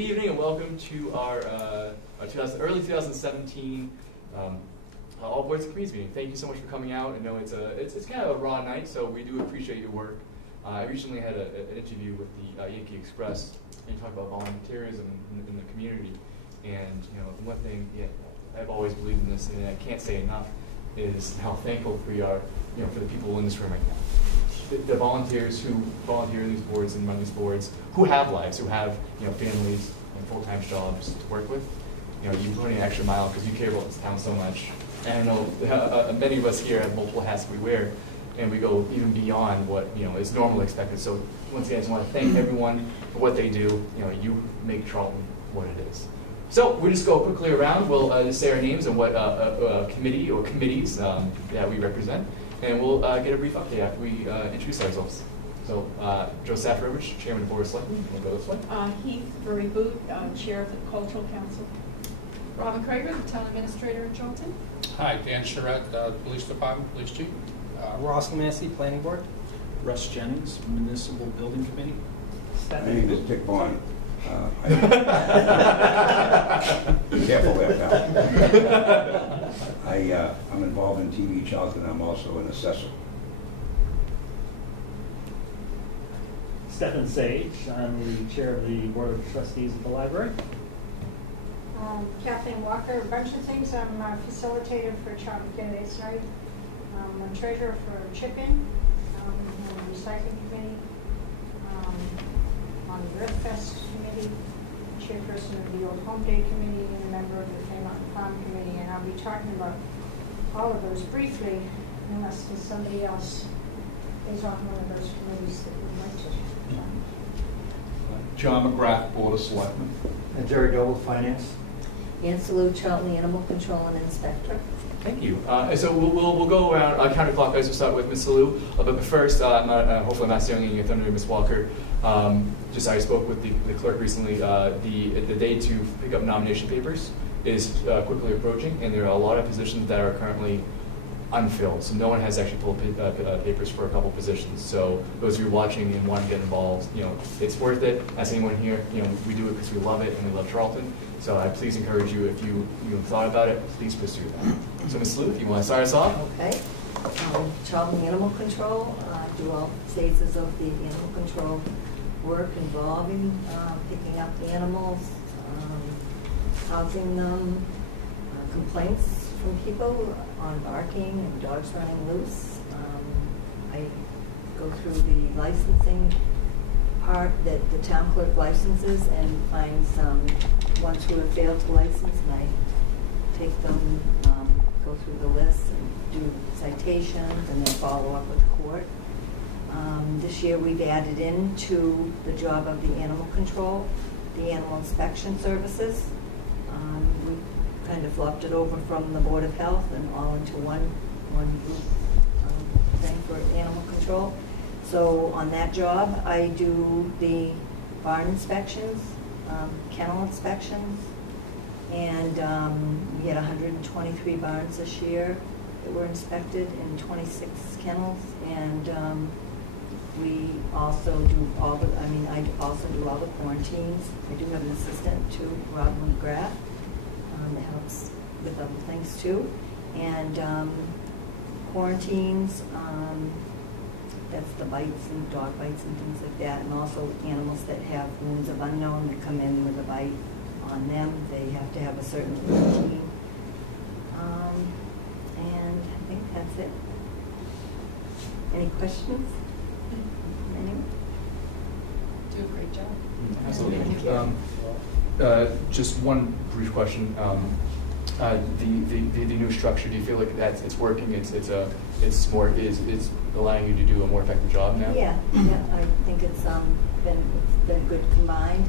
evening and welcome to our early 2017 All Boards and Committees meeting. Thank you so much for coming out. I know it's kind of a raw night, so we do appreciate your work. I recently had an interview with the Yankee Express and talked about volunteerism in the community. And one thing I've always believed in this, and I can't say enough, is how thankful we are for the people in this room right now. The volunteers who volunteer in these boards and run these boards, who have lives, who have families and full-time jobs to work with. You put in an extra mile because you care about this town so much. And I know many of us here have multiple hats we wear, and we go even beyond what is normally expected. So once again, I just want to thank everyone for what they do. You make Charlton what it is. So we'll just go quickly around. We'll just say our names and what committee or committees that we represent. And we'll get a brief update after we introduce ourselves. So, Joe Safrovich, Chairman of the Board of Selectmen. We'll go this way. Heath Murray Boot, Chair of the Cultural Council. Robin Krager, the Town Administrator in Charlton. Hi, Dan Charette, Police Department, Police Chief. Ross Lemassey, Planning Board. Russ Jennings, Municipal Building Committee. My name is Dick Vaughn. Careful there, pal. I'm involved in TV Charlton. I'm also an assessor. Stephen Sage, I'm the chair of the Board of Trustees of the library. Kathleen Walker, a bunch of things. I'm a facilitator for Charlton Candidates Night. I'm a treasurer for Chip-In, on the recycling committee, on the Earth Fest committee, chairperson of the Old Home Day committee, and a member of the Fairmont Farm committee. And I'll be talking about all of those briefly, unless there's somebody else is on one of those committees that would like to. John McGrath, Board of Selectmen. And Jerry Doble, Finance. Ann Salute, Charlton Animal Control and Inspector. Thank you. So we'll go around counterclockwise. We'll start with Ms. Salou. But first, hopefully I'm not stealing your thunder, Ms. Walker. I spoke with the clerk recently. The day to pick up nomination papers is quickly approaching, and there are a lot of positions that are currently unfilled. So no one has actually pulled papers for a couple positions. So those of you watching and want to get involved, it's worth it. As anyone here, we do it because we love it and we love Charlton. So I please encourage you, if you thought about it, please pursue that. So Ms. Lou, if you want to start us off. Okay. Charlton Animal Control, do all phases of the animal control work involving picking up animals, housing them, complaints from people on barking and dogs running loose. I go through the licensing part that the town clerk licenses and find some ones who have failed to license, and I take them, go through the list and do citations and then follow up with court. This year we've added into the job of the animal control, the animal inspection services. We kind of flopped it over from the Board of Health and all into one group thing for animal control. So on that job, I do the barn inspections, kennel inspections, and we had 123 barns this year that were inspected in 26 kennels, and we also do all the, I also do all the quarantines. I do have an assistant too, Robin McGrath, that helps with other things too, and quarantines, that's the bites and dog bites and things like that, and also animals that have wounds of unknown that come in with a bite on them. They have to have a certain routine. And I think that's it. Any questions? Anyone? Do a great job. Absolutely. Just one brief question. The new structure, do you feel like it's working? It's allowing you to do a more effective job now? Yeah. I think it's been good combined.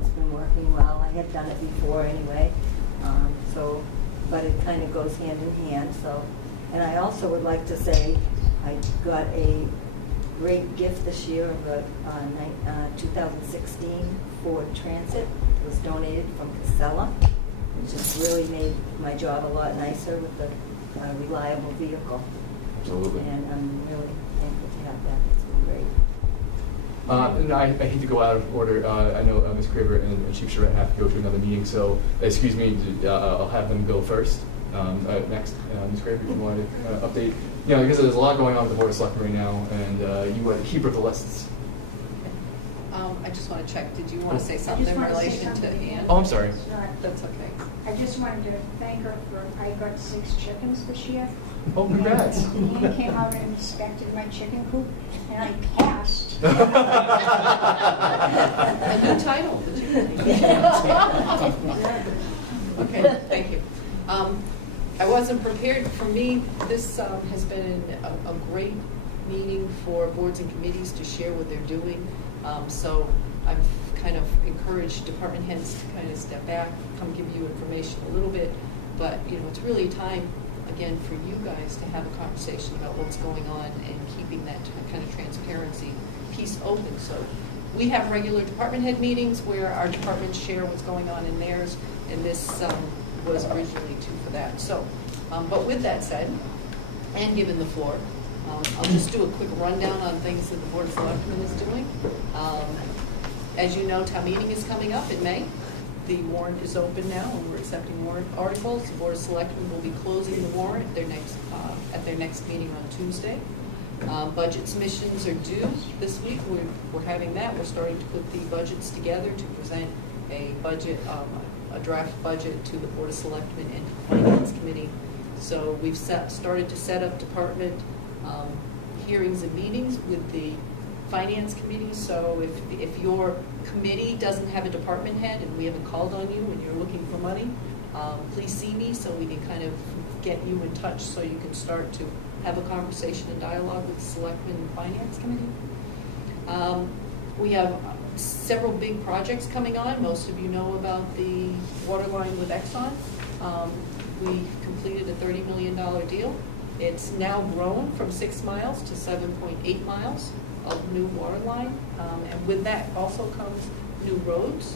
It's been working well. I had done it before anyway, but it kind of goes hand in hand. So, and I also would like to say I got a great gift this year of a 2016 Ford Transit. It was donated from Casella, which has really made my job a lot nicer with a reliable vehicle. Absolutely. And I'm really thankful to have that. It's been great. No, I hate to go out of order. I know Ms. Craver and Chief Charette have to go to another meeting, so excuse me, I'll have them go first. Next, Ms. Craver, if you want to update. You know, because there's a lot going on with the Board of Selectmen right now, and you are the keeper of the lists. I just want to check, did you want to say I something just in wanted to say relation to something. Ann? Oh, I'm sorry. That's okay. I just wanted to thank her for, I got 6 chickens this year. Oh, congrats. And Ann came out and inspected my chicken coop, and I passed. A new title, did you? Okay, thank you. I wasn't prepared. For me, this has been a great meeting for boards and committees to share what they're doing. So I've kind of encouraged department heads to kind of step back, come give you information a little bit. But, you know, it's really time, again, for you guys to have a conversation about what's going on and keeping that kind of transparency piece open. So we have regular department head meetings where our departments share what's going on in theirs, and this was originally too for that. So, but with that said, and given the floor, I'll just do a quick rundown on things that the Board of Selectmen is doing. As you know, town meeting is coming up in May. The warrant is open now, and we're accepting warrant articles. The Board of Selectmen will be closing the warrant at their next meeting on Tuesday. Budget submissions are due this week. We're having that. We're starting to put the budgets together to present a budget, a draft budget to the Board of Selectmen and Finance Committee. So we've started to set up department hearings and meetings with the Finance Committee. So if your committee doesn't have a department head and we haven't called on you and you're looking for money, please see me so we can kind of get you in touch so you can start to have a conversation and dialogue with the Selectmen and Finance Committee. We have several big projects coming on. Most of you know about the water line with Exxon. We completed a $30 million deal. It's now grown from 6 miles to 7.8 miles of new water line. And with that also comes new roads.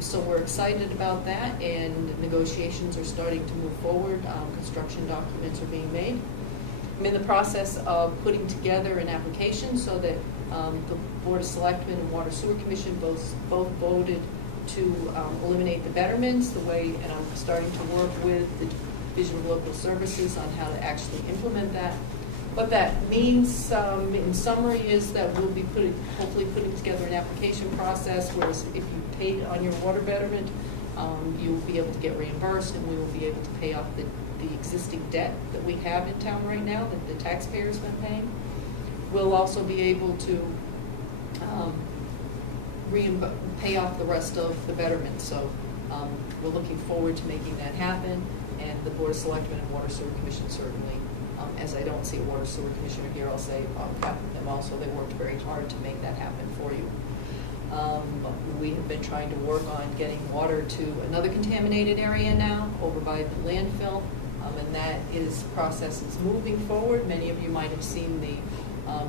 So we're excited about that, and negotiations are starting to move forward. Construction documents are being made. I'm in the process of putting together an application so that the Board of Selectmen and Water Sewer Commission both voted to eliminate the betterments the way, and I'm starting to work with the Division of Local Services on how to actually implement that. What that means, in summary, is that we'll be hopefully putting together an application process where if you paid on your water betterment, you'll be able to get reimbursed, and we will be able to pay off the existing debt that we have in town right now that the taxpayers have been paying. We'll also be able to pay off the rest of the betterment. So we're looking forward to making that happen, and the Board of Selectmen and Water Sewer Commission certainly, as I don't see a Water Sewer Commissioner here, I'll say on behalf of them also, they worked very hard to make that happen for you. We have been trying to work on getting water to another contaminated area now over by the landfill, and that process is moving forward. Many of you might have seen the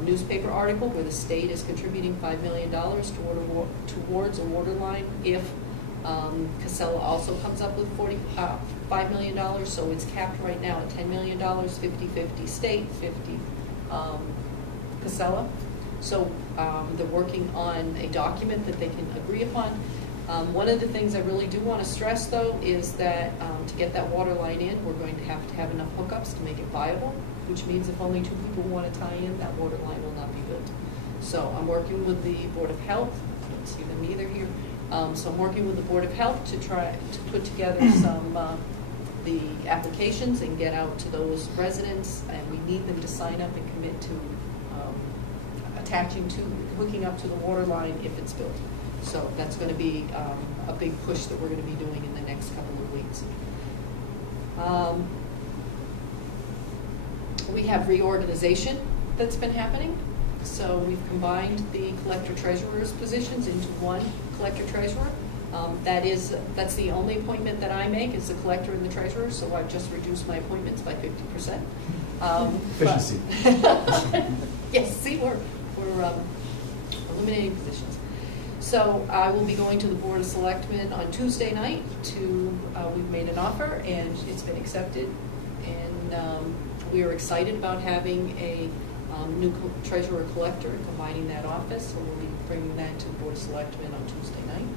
newspaper article where the state is contributing $5 million towards a water line if Casella also comes up with $5 million, so it's capped right now at $10 million, 50-50 state, 50 Casella. So they're working on a document that they can agree upon. One of the things I really do want to stress, though, is that to get that water line in, we're going to have enough hookups to make it viable, which means if only 2 people want to tie in, that water line will not be built. So I'm working with the Board of Health. I don't see them either here. So I'm working with the Board of Health to try to put together some the applications and get out to those residents, and we need them to sign up and commit to hooking up to the water line if it's built. So that's going to be a big push that we're going to be doing in the next couple of weeks. We have reorganization that's been happening. So we've combined the collector-treasurer's positions into one collector-treasurer. That's the only appointment that I make is the collector and the treasurer, so I've just reduced my appointments by 50%. Efficiency. Yes, see, we're eliminating positions. So I will be going to the Board of Selectmen on Tuesday night we've made an offer and it's been accepted. And we are excited about having a new treasurer collector and combining that office. So we'll be bringing that to the Board of Selectmen on Tuesday night.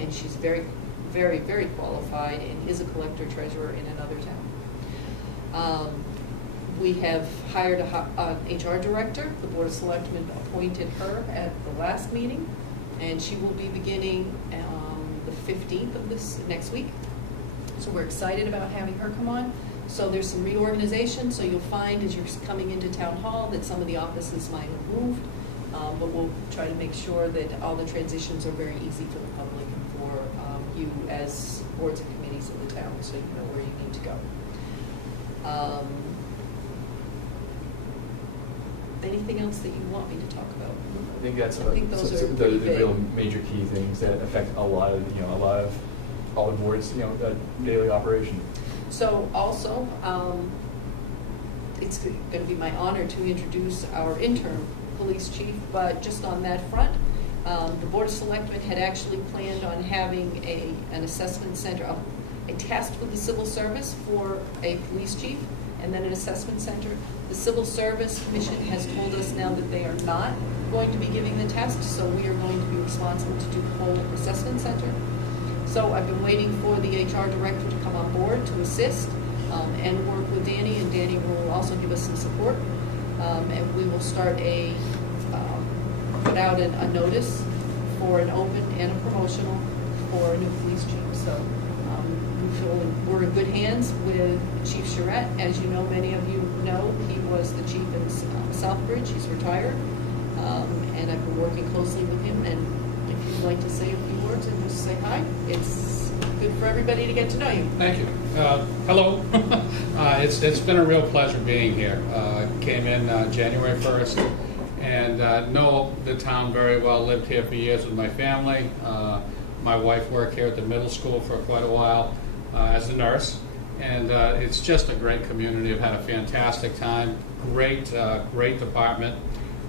And she's very, very, very qualified and is a collector treasurer in another town. We have hired an HR director. The Board of Selectmen appointed her at the last meeting, and she will be beginning the 15th of this next week. So we're excited about having her come on. So there's some reorganization, so you'll find as you're coming into Town Hall that some of the offices might have moved, but we'll try to make sure that all the transitions are very easy for the public and for you as boards and committees of the town, so you know where you need to go. Anything else that you want me to talk about? I think that's I think those are the pretty real big. major key things that affect a lot of all the boards, daily operation. So also, it's going to be my honor to introduce our interim police chief, but just on that front, the Board of Selectmen had actually planned on having an assessment center, a test with the civil service for a police chief, and then an assessment center. The Civil Service Commission has told us now that they are not going to be giving the test, so we are going to be responsible to do the whole assessment center. So I've been waiting for the HR director to come on board to assist and work with Danny, and Danny will also give us some support. And we will start put out a notice for an open and a promotional for a new police chief. So we feel we're in good hands with Chief Charette. As you know, many of you know, he was the chief in Southbridge. He's retired. And I've been working closely with him. And if you'd like to say a few words and just say hi, it's good for everybody to get to know you. Thank you. Hello. It's been a real pleasure being here. Came in January 1st and know the town very well. Lived here for years with my family. My wife worked here at the middle school for quite a while as a nurse. And it's just a great community. I've had a fantastic time. Great department.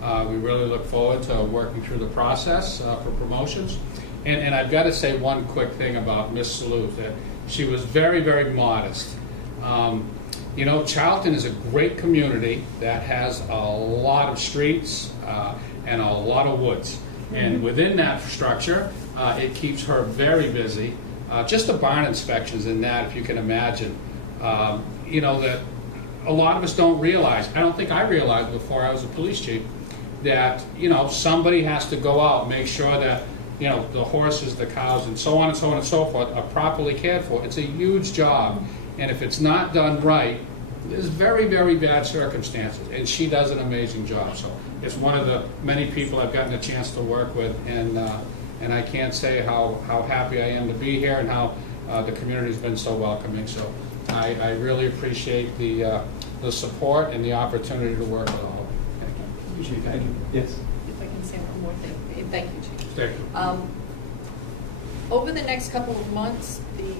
We really look forward to working through the process for promotions. And I've got to say one quick thing about Miss Salute, that she was very, very modest. Charlton is a great community that has a lot of streets and a lot of woods. And within that structure, it keeps her very busy. Just the barn inspections in that, if you can imagine, that a lot of us don't realize. I don't think I realized before I was a police chief that, somebody has to go out and make sure that, the horses, the cows, and so on and so on and so forth are properly cared for. It's a huge job. And if it's not done right, there's very, very bad circumstances. And she does an amazing job. So it's one of the many people I've gotten a chance to work with. And I can't say how happy I am to be here and how the community's been so welcoming. So I really appreciate the support and the opportunity to work with all of you. Thank you. Yes. If I can say one more thing. Thank you, Chief. Thank you. Over the next couple of months, the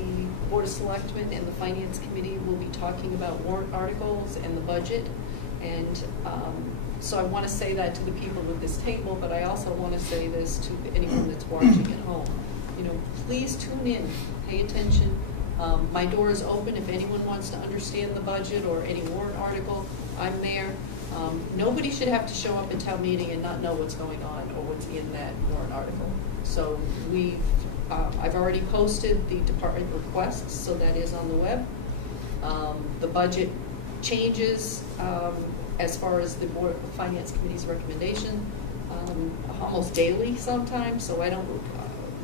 Board of Selectmen and the Finance Committee will be talking about warrant articles and the budget. And so I want to say that to the people at this table, but I also want to say this to anyone that's watching at home. Please tune in, pay attention. My door is open if anyone wants to understand the budget or any warrant article. I'm there. Nobody should have to show up at town meeting and not know what's going on or what's in that warrant article. So I've already posted the department requests, so that is on the web. The budget changes as far as the Board of Finance Committee's recommendation almost daily sometimes, so I don't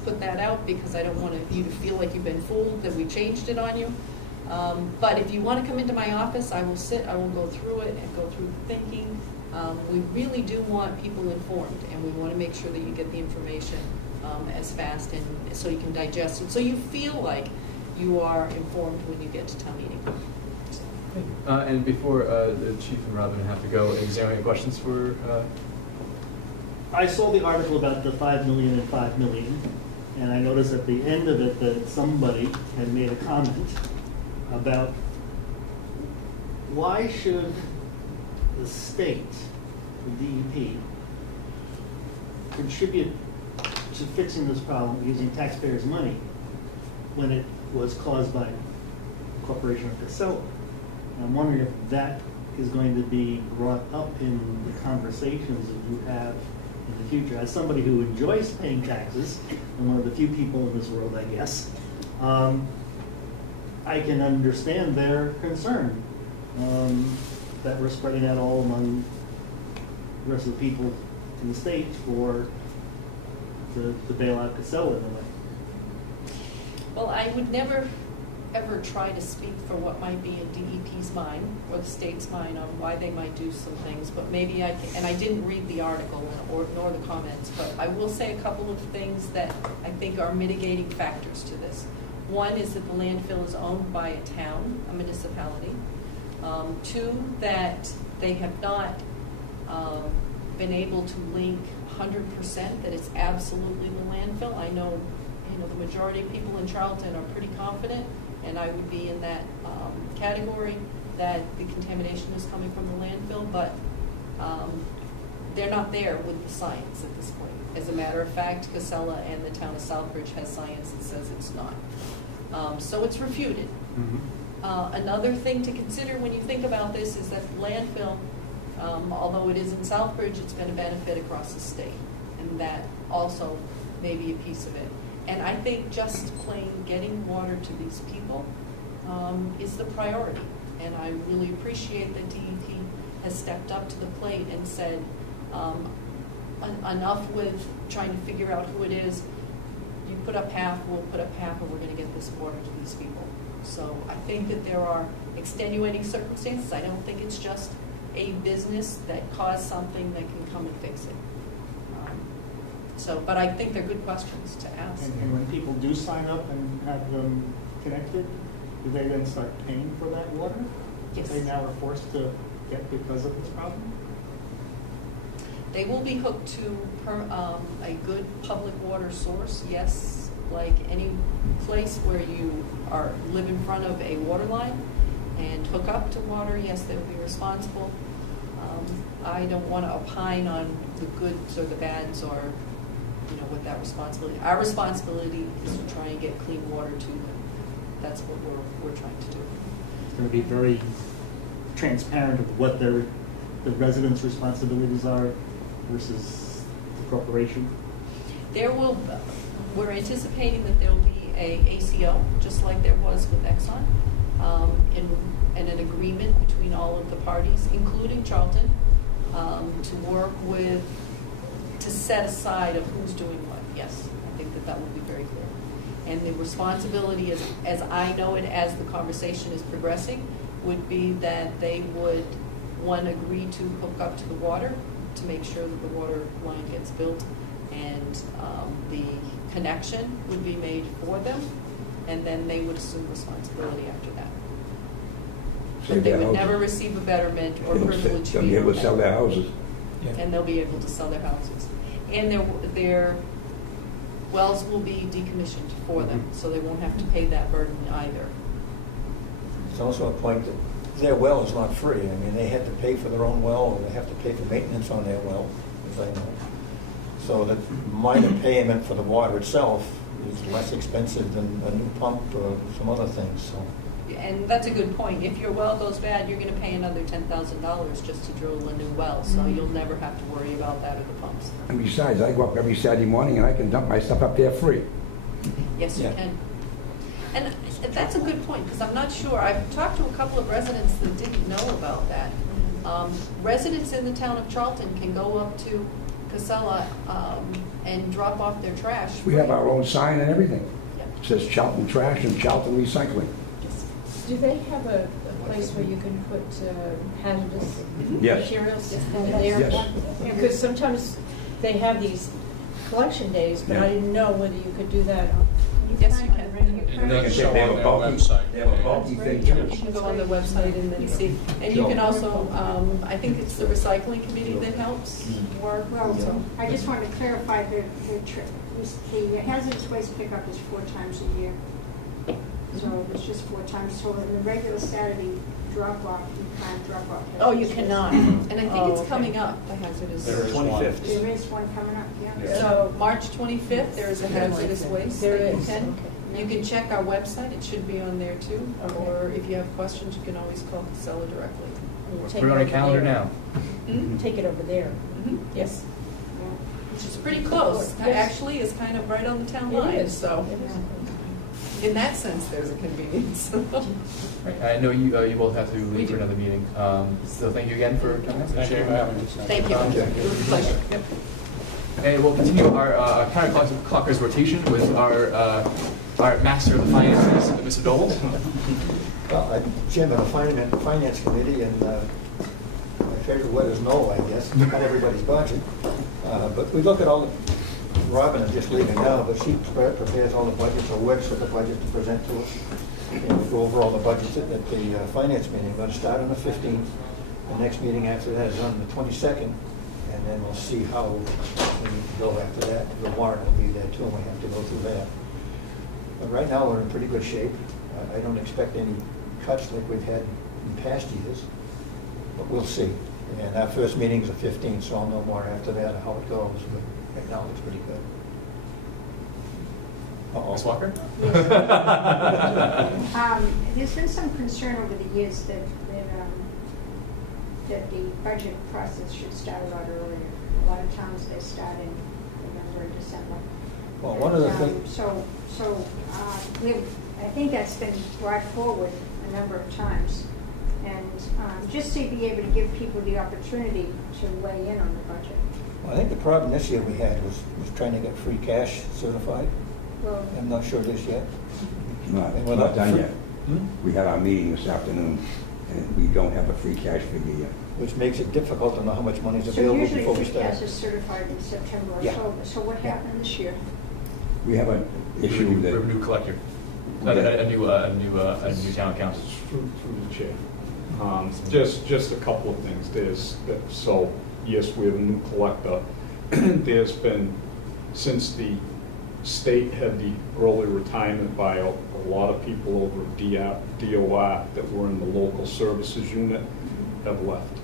put that out because I don't want you to feel like you've been fooled that we changed it on you. But if you want to come into my office, I will go through it and go through the thinking. We really do want people informed, and we want to make sure that you get the information as fast and so you can digest it, so you feel like you are informed when you get to town meeting. And before the chief and Robin have to go, is there any questions for? I saw the article about the 5 million and 5 million, and I noticed at the end of it that somebody had made a comment about why should the state, the DEP, contribute to fixing this problem using taxpayers' money when it was caused by the Corporation of Casella. And I'm wondering if that is going to be brought up in the conversations that you have in the future. As somebody who enjoys paying taxes, and one of the few people in this world, I guess, I can understand their concern that we're spreading that all among the rest of the people in the state for to bail out Casella in a way. Well, I would never, ever try to speak for what might be in DEP's mind or the state's mind on why they might do some things, but maybe I can, and I didn't read the article nor the comments, but I will say a couple of things that I think are mitigating factors to this. One is that the landfill is owned by a town, a municipality. Two, that they have not been able to link 100% that it's absolutely the landfill. I know, the majority of people in Charlton are pretty confident, and I would be in that category, that the contamination is coming from the landfill, but they're not there with the science at this point. As a matter of fact, Casella and the town of Southbridge has science that says it's not. So it's refuted. Another thing to consider when you think about this is that the landfill, although it is in Southbridge, it's going to benefit across the state, and that also may be a piece of it. And I think just plain getting water to these people is the priority. And I really appreciate that DEP has stepped up to the plate and said, enough with trying to figure out who it is. You put up half, we'll put up half, and we're going to get this water to these people. So I think that there are extenuating circumstances. I don't think it's just a business that caused something that can come and fix it. But I think they're good questions to ask. And when people do sign up and have them connected, do they then start paying for that water? Yes. They now are forced to get because of this problem? They will be hooked to a good public water source, yes, like any place where you live in front of a water line and hook up to water, yes, they'll be responsible. I don't want to opine on the goods or the bads or what that responsibility. Our responsibility is to try and get clean water to them. That's what we're trying to do. It's going to be very transparent of what the residents' responsibilities are versus the corporation. We're anticipating that there will be a ACO, just like there was with Exxon, and an agreement between all of the parties, including Charlton, to work to set aside of who's doing what. Yes, I think that will be very clear. And the responsibility, as I know it, as the conversation is progressing, would be that they would, one, agree to hook up to the water to make sure that the water line gets built, and the connection would be made for them, and then they would assume responsibility after that. But they would never receive a betterment or privilege. They'll be able to sell their houses. And they'll be able to sell their houses. And their wells will be decommissioned for them, so they won't have to pay that burden either. It's also a point that their well is not free. I mean, they had to pay for their own well, or they have to pay for maintenance on their well, as I know. So the minor payment for the water itself is less expensive than a new pump or some other things. So. And that's a good point. If your well goes bad, you're going to pay another $10,000 just to drill a new well, so you'll never have to worry about that or the pumps. And besides, I go up every Saturday morning and I can dump my stuff up there free. Yes, you can. And that's a good point, because I'm not sure. I've talked to a couple of residents that didn't know about that. Residents in the town of Charlton can go up to Casella and drop off their trash. We have our own sign and everything. Yep. It says Charlton Trash and Charlton Recycling. Do they have a place where you can put hazardous Yes. materials in Yes. there? Because sometimes they have these collection days, but I didn't know whether you could do that. Yes, you can. It doesn't show on They have a their bulky- website. They have a bulky thing too. You can go on the website and then see. And you can also, I think it's the recycling committee that helps work. Well, So I just want to clarify the hazardous waste pickup is 4 times a year. So it's just 4 times. So in the regular Saturday drop off, you can't drop off. Oh, you cannot. And I think it's okay. coming up, the hazardous. There is one. 25th. There is one coming up, yeah. So March 25th, there is a hazardous waste. There that you is, can. okay. You can check our website, it should be on there too. Okay. Or if you have questions, you can always call Casella directly. We'll Put take it on a over calendar there. now. Mhm. Take it over there. Mhm. Yes. Which is pretty close. Yes. Actually, it's kind of right on the town It line, is. so It is. in that sense, there's a convenience. Right, I know you both have to We leave do. for another meeting. So thank you again for coming. Thank you for having us. Thank you. Okay. It was a pleasure. Yep. And we'll continue our counterclockwise rotation with our master of the finances, Mr. Doble. Well, I'm chairman of finance committee, and my favorite word is no, I guess, not everybody's budget. But we look at all the, Robin is just leaving now, but she prepares all the budgets or works with the budget to present to us. And we go over all the budgets at the finance meeting. We're going to start on the 15th. The next meeting after that is on the 22nd. And then we'll see how we go after that. The warrant will be there too, and we have to go through that. But right now, we're in pretty good shape. I don't expect any cuts like we've had in past years, but we'll see. And our first meeting's the 15th, so I'll know more after that how it goes, but right now, it looks pretty good. Uh-oh. Ms. Walker? There's been some concern over the years that the budget process should start a lot earlier. A lot of towns, they start in November and December. Well, one of the things... I think that's been brought forward a number of times. And just to be able to give people the opportunity to weigh in on the budget. Well, I think the problem this year we had was trying to get free cash certified. Well, I'm not sure it is yet. Not, And we're not done yet. Hmm? We had our meeting this afternoon, and we don't have a free cash figure yet. Which makes it difficult to know how much money is so available usually before we free start. cash is certified in September or Yeah. October. So what Yeah. happened this year? We have an issue We have that... a new collector. Yeah. A new town accountant. Through the chair. Just a couple of things. So, yes, we have a new collector. There's been, since the state had the early retirement by a lot of people over at DOR that were in the local services unit have left.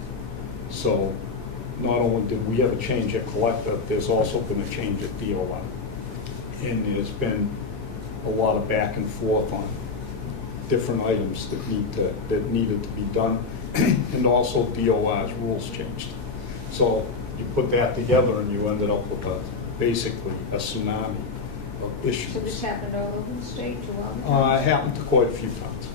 So not only did we have a change at collector, there's also been a change at DOR. And there's been a lot of back and forth on different items that needed to be done. And also DOR's rules changed. So you put that together and you ended up with basically a tsunami of issues. So this happened all over the state, to all the It happened to quite a few towns.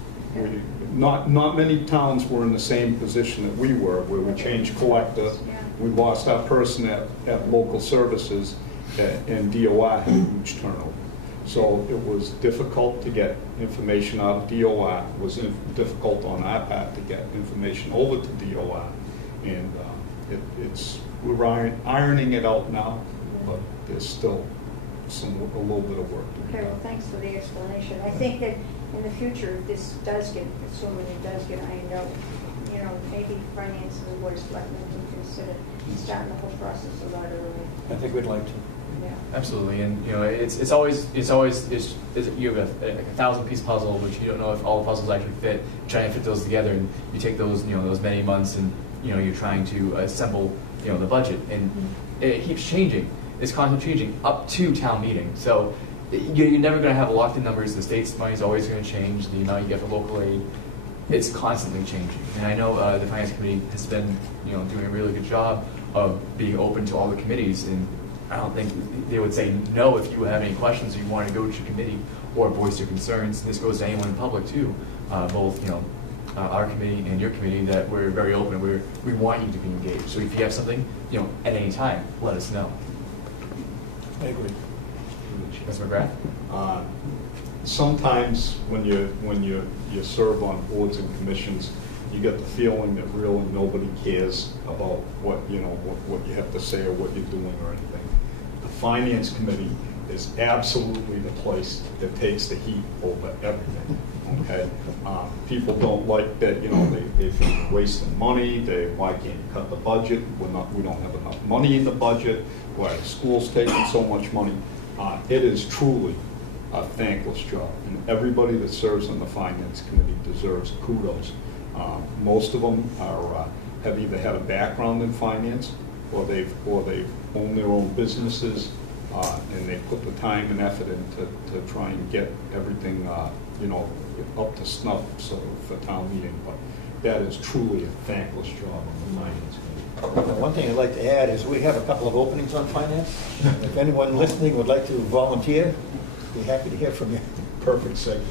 Not many towns were in the same position that we were, where we changed collector. Yeah. We lost our person at local services, and DOI had a huge turnover. So it was difficult to get information out of DOI. It was difficult on our part to get information over to DOI. And we're ironing it out now, but there's still a little bit of work to be Okay, well, done. thanks for the explanation. I think that in the future, if this does get, assuming it does get ironed out, maybe finance and the board of selectmen can consider starting the whole process a lot earlier. I think we'd like to. Yeah. Absolutely, and it's always you have a 1,000-piece puzzle, which you don't know if all the puzzles actually fit. Trying to fit those together, and you take those those many months, and you're trying to assemble the budget, and it keeps changing. It's constantly changing up to town meeting. So you're never going to have locked-in numbers. The state's money is always going to change. The amount you get for local aid, it's constantly changing. And I know the finance committee has been doing a really good job of being open to all the committees, and I don't think they would say no if you have any questions or you want to go to your committee or voice your concerns. This goes to anyone in public too, both our committee and your committee, that we're very open. We want you to be engaged. So if you have something at any time, let us know. I agree. Mr. McGrath? Sometimes when you serve on boards and commissions, you get the feeling that really nobody cares about what you have to say or what you're doing or anything. The finance committee is absolutely the place that takes the heat over everything. Okay, people don't like that. They feel they're wasting money. Why can't you cut the budget? We don't have enough money in the budget. Why the school's taking so much money? It is truly a thankless job, and everybody that serves on the finance committee deserves kudos. Most of them have either had a background in finance, or they've owned their own businesses, and they put the time and effort in to try and get everything up to snuff for town meeting. But that is truly a thankless job on the finance committee. One thing I'd like to add is we have a couple of openings on finance. If anyone listening would like to volunteer, be happy to hear from you. Perfect segue.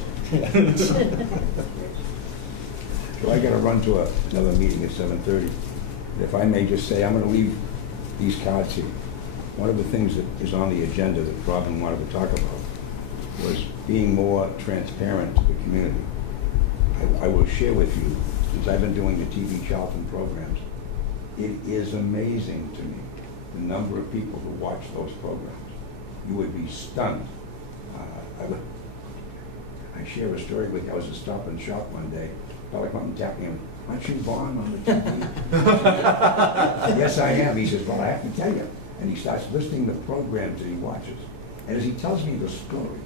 So I gotta run to another meeting at 7:30. If I may just say, I'm gonna leave these cards here. One of the things that is on the agenda that Robin wanted to talk about was being more transparent to the community. I will share with you, since I've been doing the TV Charlton programs, it is amazing to me the number of people who watch those programs. You would be stunned. I share a story with you. I was at Stop and Shop one day. Fella come up and tapped me on, aren't you Vaughn on the TV? Yes, I am. He says, well, I have to tell you. And he starts listing the programs that he watches. And as he tells me the story,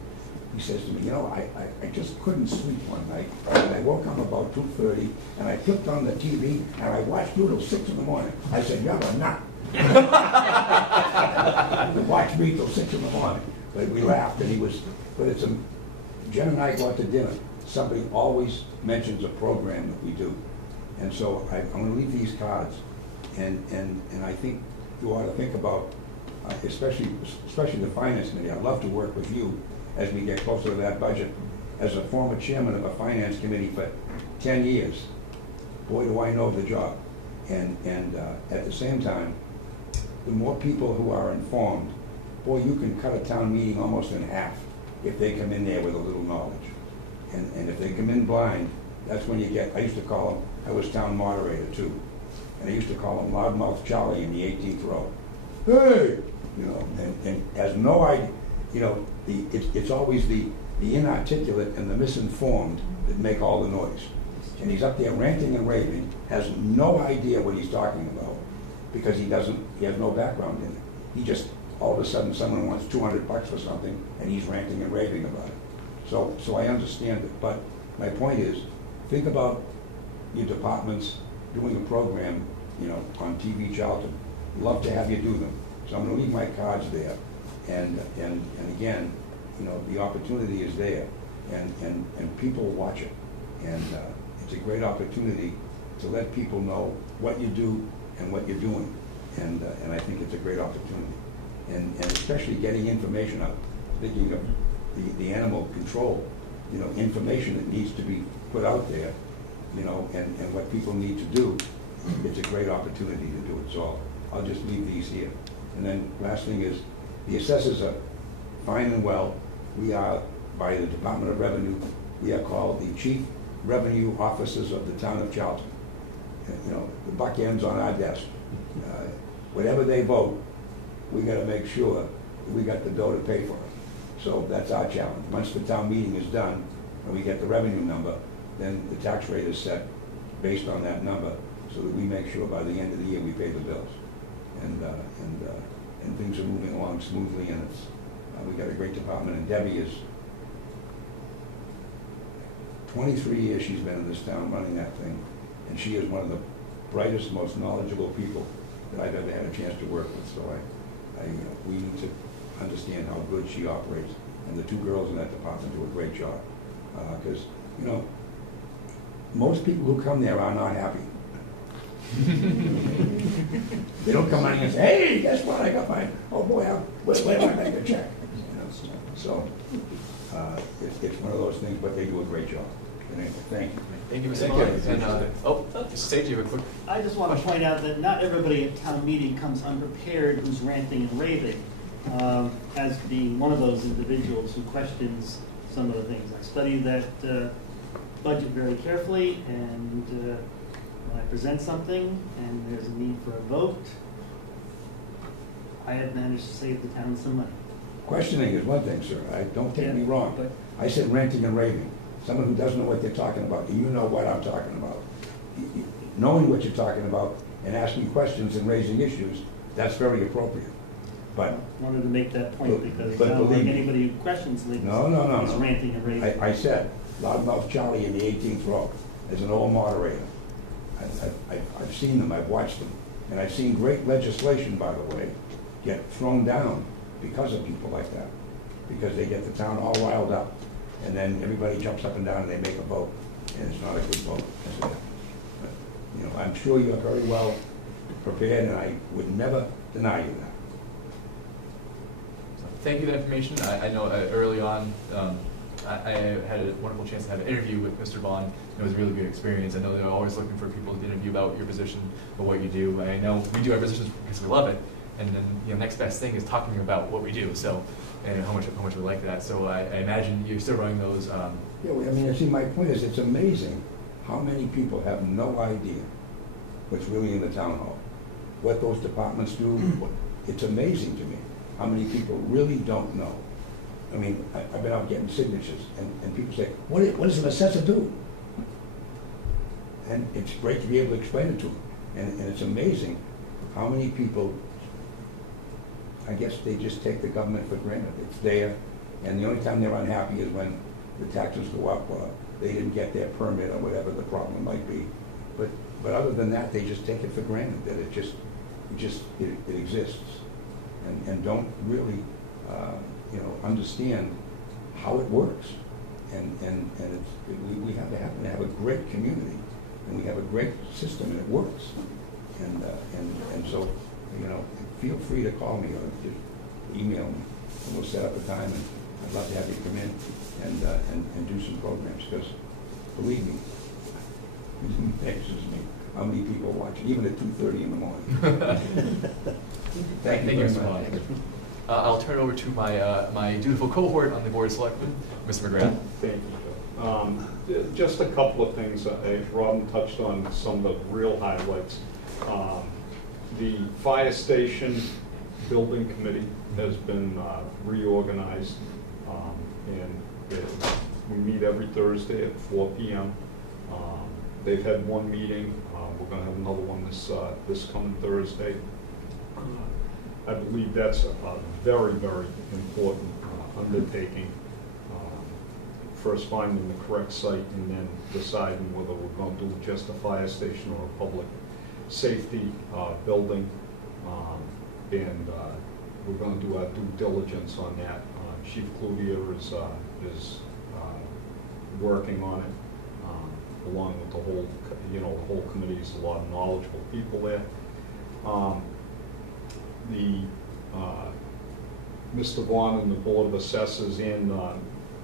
he says to me, you know, I just couldn't sleep one night. And I woke up about 2:30, and I flipped on the TV, and I watched you till 6 in the morning. I said, you're a nut. You watched me till 6 in the morning. But we laughed, and but it's Jen and I go out to dinner. Somebody always mentions a program that we do. And so I'm going to leave these cards, and I think you ought to think about, especially the finance committee. I'd love to work with you as we get closer to that budget. As a former chairman of a finance committee for 10 years, boy, do I know the job. And at the same time, the more people who are informed, boy, you can cut a town meeting almost in half if they come in there with a little knowledge. And if they come in blind, that's when you get, I used to call him, I was town moderator too, and I used to call him Loudmouth Charlie in the 18th row. Hey! You know, and has no idea, you know, it's always the inarticulate and the misinformed that make all the noise. And he's up there ranting and raving, has no idea what he's talking about, because he has no background in it. He just, all of a sudden, someone wants $200 for something, and he's ranting and raving about it. So I understand it, but my point is, think about your departments doing a program, you know, on TV Charlton. Love to have you do them. So I'm going to leave my cards there, and again, you know, the opportunity is there, and people watch it, and it's a great opportunity to let people know what you do and what you're doing, and I think it's a great opportunity, and especially getting information out. Thinking of the animal control, you know, information that needs to be put out there, you know, and what people need to do. It's a great opportunity to do it. So I'll just leave these here. And then last thing is, the assessors are fine and well. We are, by the Department of Revenue, we are called the Chief Revenue Officers of the Town of Charlton. You know, the buck ends on our desk. Whatever they vote, we got to make sure we got the dough to pay for it. So that's our challenge. Once the town meeting is done, and we get the revenue number, then the tax rate is set based on that number, so that we make sure by the end of the year we pay the bills. And things are moving along smoothly, and it's we got a great department. And Debbie is 23 years she's been in this town running that thing, and she is one of the brightest, most knowledgeable people that I've ever had a chance to work with. So we need to understand how good she operates, and the two girls in that department do a great job, because you know, most people who come there are not happy. They don't come in and say, hey, guess what, I got mine. Oh boy, where do I make a check? You know, so it's one of those things, but they do a great job. Anyway, thank you. Thank you, Mr. Mullen. And just say to you a quick. I just want to point out that not everybody at town meeting comes unprepared who's ranting and raving. As being one of those individuals who questions some of the things. I study that budget very carefully, and when I present something and there's a need for a vote, I have managed to save the town some money. Questioning is one thing, sir. Don't take me wrong. But I said ranting and raving. Someone who doesn't know what they're talking about. Do you know what I'm talking about? Knowing what you're talking about and asking questions and raising issues, that's very appropriate. But I wanted to make that point because but I don't like believe me. anybody who questions things No. is ranting and raving. I said, Loudmouth Charlie in the 18th row, as an old moderator. I've seen them, I've watched them, and I've seen great legislation, by the way, get thrown down because of people like that, because they get the town all riled up, and then everybody jumps up and down and they make a vote, and it's not a good vote. You know, I'm sure you're very well prepared, and I would never deny you that. Thank you for the information. I know early on, I had a wonderful chance to have an interview with Mr. Vaughn. It was a really good experience. I know they're always looking for people to interview about your position or what you do. I know we do our positions because we love it, and then next best thing is talking about what we do. So, and how much we like that. So I imagine you're still running those. Yeah, well, I mean, see, my point is, it's amazing how many people have no idea what's really in the town hall, what those departments do. It's amazing to me how many people really don't know. I mean, I've been out getting signatures, and people say, what does an assessor do? And it's great to be able to explain it to them. And it's amazing how many people, I guess they just take the government for granted. It's there, and the only time they're unhappy is when the taxes go up, or they didn't get their permit, or whatever the problem might be. But other than that, they just take it for granted that it exists, and don't really understand how it works. And we happen to have a great community, and we have a great system, and it works. And so, feel free to call me or just email me, and we'll set up a time, and I'd love to have you come in and do some programs, because believe me, it amazes me how many people watch it, even at 2:30 in the morning. Thank you very Mr. much. Vaughn. I'll turn it over to my dutiful cohort on the Board of Selectmen, Mr. McGrath. Thank you, Joe. Just a couple of things. Robin touched on some of the real highlights. The fire station building committee has been reorganized, and we meet every Thursday at 4 p.m. They've had one meeting. We're going to have another one this coming Thursday. I believe that's a very, very important undertaking. First finding the correct site, and then deciding whether we're going to do just a fire station or a public safety building. And we're going to do our due diligence on that. Chief Cloutier is working on it, along with the whole committee. Is a lot of knowledgeable people there. Mr. Vaughn and the Board of Assessors and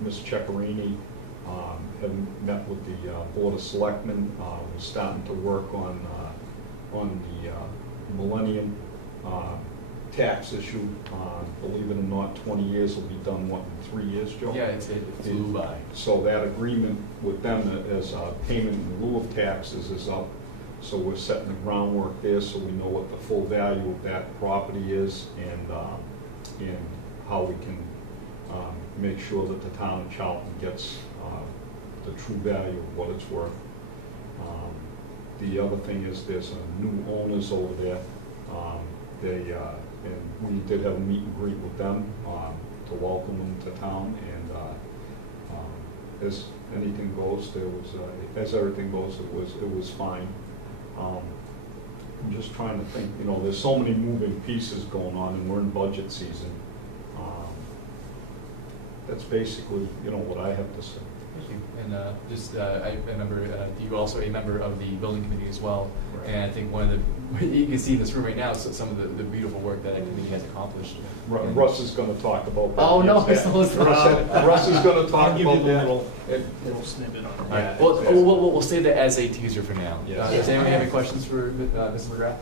Ms. Ceccarini have met with the Board of Selectmen. We're starting to work on the Millennium tax issue. Believe it or not, 20 years will be done, what, in 3 years, Joe? Yeah, it flew by. So that agreement with them as payment in lieu of taxes is up. So we're setting the groundwork there, so we know what the full value of that property is, and how we can make sure that the town of Charlton gets the true value of what it's worth. The other thing is there's new owners over there. And we did have a meet and greet with them to welcome them to town. And as anything goes, as everything goes, it was fine. I'm just trying to think, there's so many moving pieces going on, and we're in budget season. That's basically, what I have to say. Thank you. And I remember you're also a member of the building committee as well. Right. And I think one of the, you can see in this room right now, some of the beautiful work that committee has accomplished. Russ is going to talk about that. Oh, no, Yes, Russ is going to talk about that. Little snippet on All that. right. Well, we'll save that as a teaser for now. Yes. Does anyone have any questions for Mrs. McGrath?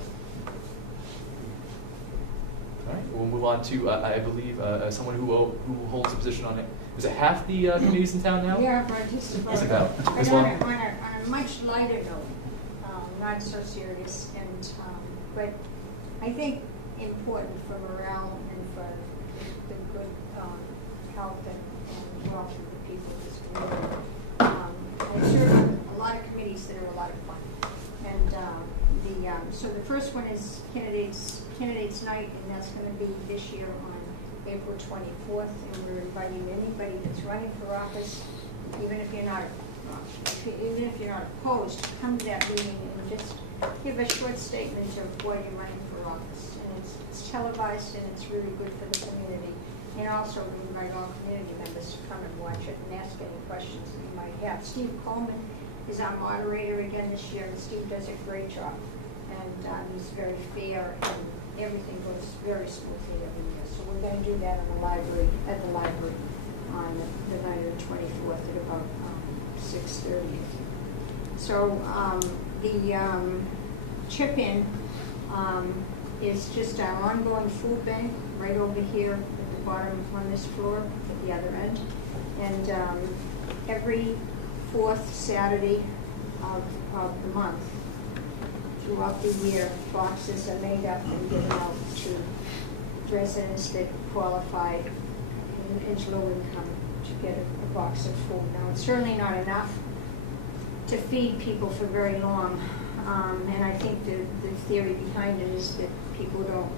All right, we'll move on to, I believe, someone who holds a position on it. Is it half the committees in town now? Yeah, but just What's it about. about? But Ms. on Wong? a much lighter note, not so serious, but I think important for morale and for the good health and wealth of the people of this community. There's certainly a lot of committees that are a lot of fun. And so the first one is candidates night, and that's going to be this year on April 24th, and we're inviting anybody that's running for office, even if you're not opposed, to come to that meeting and just give a short statement of why you're running for office. And it's televised, and it's really good for the community. And also we invite all community members to come and watch it and ask any questions that you might have. Steve Coleman is our moderator again this year, and Steve does a great job. And he's very fair, and everything goes very smoothly every year. So we're going to do that in the library, at the library on the night of the 24th at about 6:30. So the chip-in is just our ongoing food bank right over here at the bottom on this floor at the other end. And every fourth Saturday of the month, throughout the year, boxes are made up and given out to residents that qualify in low income to get a box of food. Now, it's certainly not enough to feed people for very long, and I think the theory behind it is that people don't,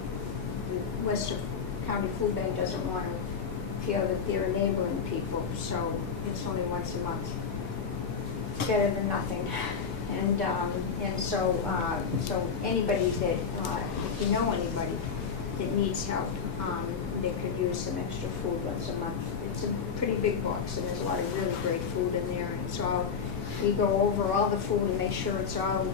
the Western County Food Bank doesn't want to feel that they're enabling people, so it's only once a month. It's better than nothing. And so anybody that, if you know anybody that needs help, they could use some extra food once a month. It's a pretty big box, and there's a lot of really great food in there. And so we go over all the food and make sure it's all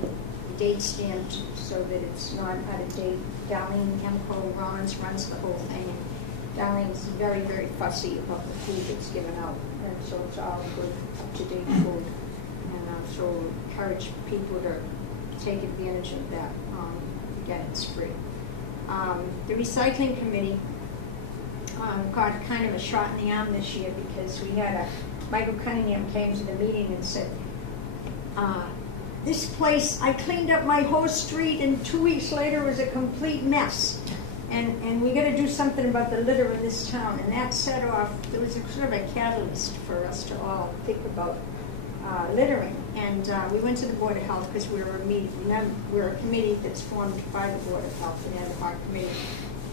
date stamped so that it's not out of date. Darlene Hemco Rollins runs the whole thing, and Darlene's very, very fussy about the food that's given out, and so it's all good, up-to-date food. So we'll encourage people to take advantage of that. Again, it's free. The recycling committee got kind of a shot in the arm this year because we had Michael Cunningham came to the meeting and said, this place, I cleaned up my whole street, and 2 weeks later it was a complete mess. And we got to do something about the litter in this town. And that set off, there was a sort of a catalyst for us to all think about littering. And we went to the Board of Health because we're a committee that's formed by the Board of Health, an ad hoc committee.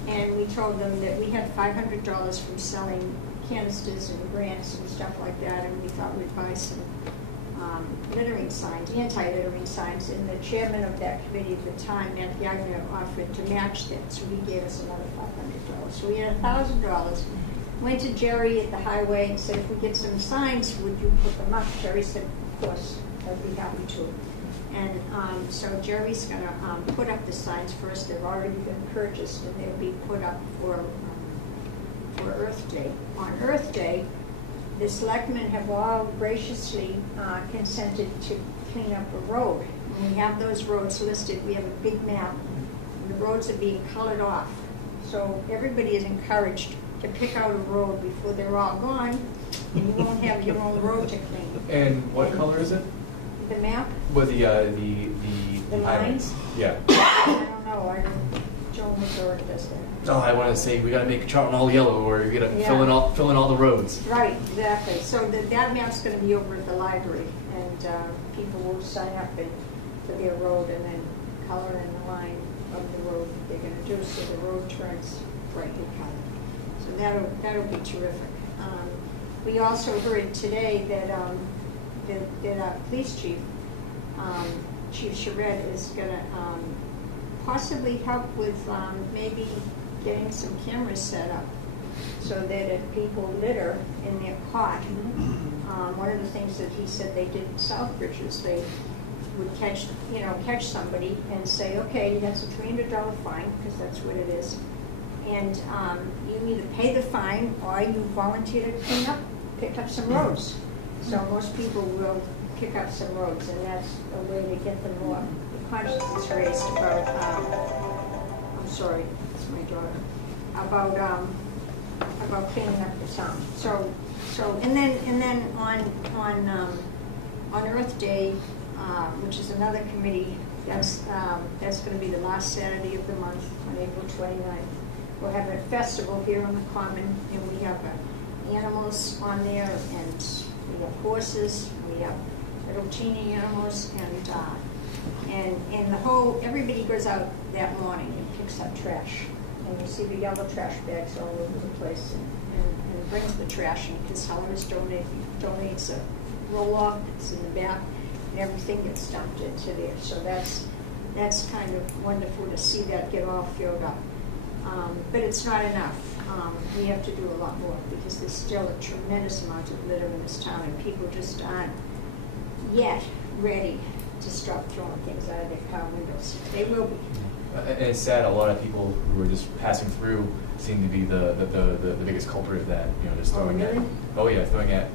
And we told them that we had $500 from selling canisters and grants and stuff like that, and we thought we'd buy some littering signs, anti-littering signs. And the chairman of that committee at the time, Matt Gagner, offered to match that, so he gave us another $500. So we had $1,000. Went to Jerry at the highway and said, if we get some signs, would you put them up? Jerry said, of course, I'd be happy to. And so Jerry's going to put up the signs first. They've already been purchased, and they'll be put up for Earth Day. On Earth Day, the selectmen have all graciously consented to clean up a road. And we have those roads listed. We have a big map. And the roads are being colored off. So everybody is encouraged to pick out a road before they're all gone, and you won't have your own road to clean. And what color is it? The map? With the lines? highlights? Yeah. I don't know. Joan Mazur does that. Oh, I want to say we got to make Charlton all yellow, or we got to Yeah. fill in all the roads. Right, exactly. So that map's going to be over at the library, and people will sign up for their road and then color in the line of the road they're going to do, so the road turns brightly colored. So that'll be terrific. We also heard today that our police chief, Chief Charette, is going to possibly help with maybe getting some cameras set up so that if people litter and they're caught, one of the things that he said they did in Southbridge is they would catch somebody and say, okay, that's a $300 fine, because that's what it is. And you either pay the fine or you volunteer to pick up some roads. So most people will pick up some roads, and that's a way to get them more consciousness raised about, I'm sorry, it's my daughter, about cleaning up the town. So and then on Earth Day, which is another committee, that's going to be the last Saturday of the month on April 29th. We'll have a festival here on the Common, and we have animals on there, and we have horses, we have little teeny animals, and the whole, everybody goes out that morning and picks up trash. And you see the yellow trash bags all over the place, and brings the trash, and Casseller's donates a roll-off that's in the back, and everything gets dumped into there. So that's kind of wonderful to see that get all filled up. But it's not enough. We have to do a lot more, because there's still a tremendous amount of litter in this town, and people just aren't yet ready to stop throwing things out of their car windows. They will be. And it's sad, a lot of people who are just passing through seem to be the biggest culprit of that, you know, just Oh, throwing really? throwing at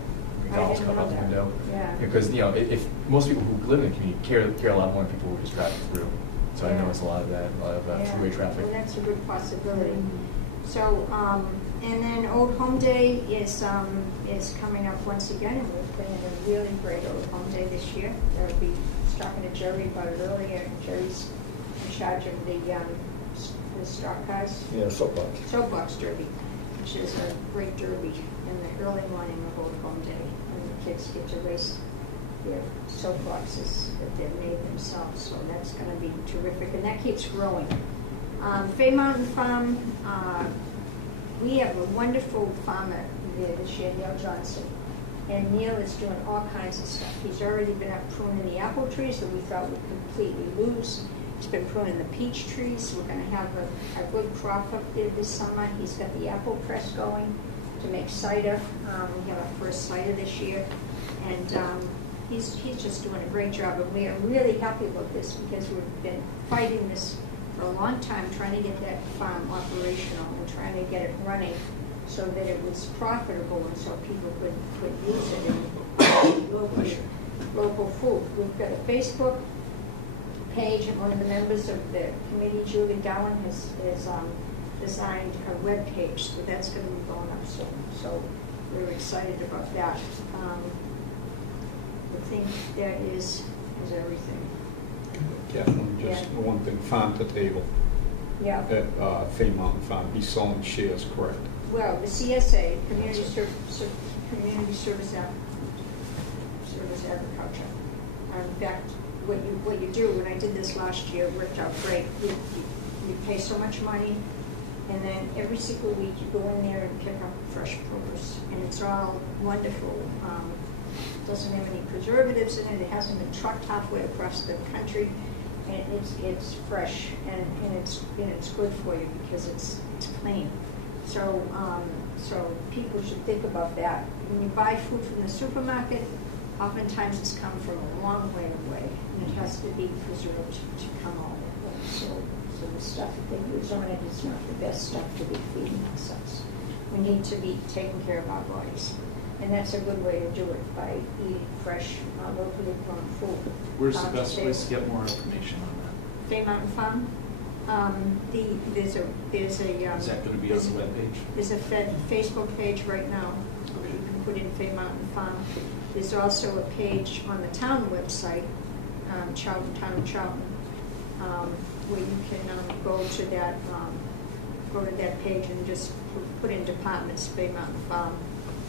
McDonald's didn't cup out the know that. window. Yeah. Because, you know, if most people who live in the community care a lot more than people who are just driving through. So I Yeah. notice a lot of that, Yeah. two-way traffic. Well, that's a good possibility. So, and then Old Home Day is coming up once again, and we're planning a really great Old Home Day this year. There'll be, I was talking to Jerry about it earlier, and Jerry's in charge of the stock cars. Yeah, soapbox. Soapbox Derby, which is a great derby in the early morning of Old Home Day, and the kids get to race their soapboxes that they've made themselves, so that's gonna be terrific, and that keeps growing. Fay Mountain Farm, we have a wonderful farmer there this year, Neil Johnson, and Neil is doing all kinds of stuff. He's already been up pruning the apple trees that we thought we'd completely lose. He's been pruning the peach trees. We're gonna have a good crop up there this summer. He's got the apple press going to make cider. We have our first cider this year, and he's just doing a great job, and we are really happy about this because we've been fighting this for a long time, trying to get that farm operational and trying to get it running so that it was profitable and so people could use it in local food. We've got a Facebook page, and one of the members of the committee, Julie Gowan, has designed a web page, so that's going to be going up soon. So we're excited about that. I think that is everything. Kathleen, just Yeah. one thing, farm to table Yeah. at Fay Mountain Farm, he's selling shares, correct? Well, the CSA, Community Service Agriculture. In fact, what you do, when I did this last year, it worked out great. You pay so much money, and then every single week you go in there and pick up fresh produce, and it's all wonderful. Doesn't have any preservatives in it. It hasn't been trucked halfway across the country, and it's fresh and it's good for you because it's clean. So people should think about that. When you buy food from the supermarket, oftentimes it's come from a long way away, and it has to be preserved to come all that way. So the stuff that they use on it is not the best stuff to be feeding ourselves. We need to be taking care of our bodies. And that's a good way to do it, by eating fresh, locally grown food. Where's the best place to get more information on that? Fay Mountain Farm. There's a. Is that going to be on the webpage? There's a Facebook page right now where you can put in Fay Mountain Farm. There's also a page on the town website, Charlton, Town of Charlton, where you can go to that page and just put in departments, Fay Mountain Farm.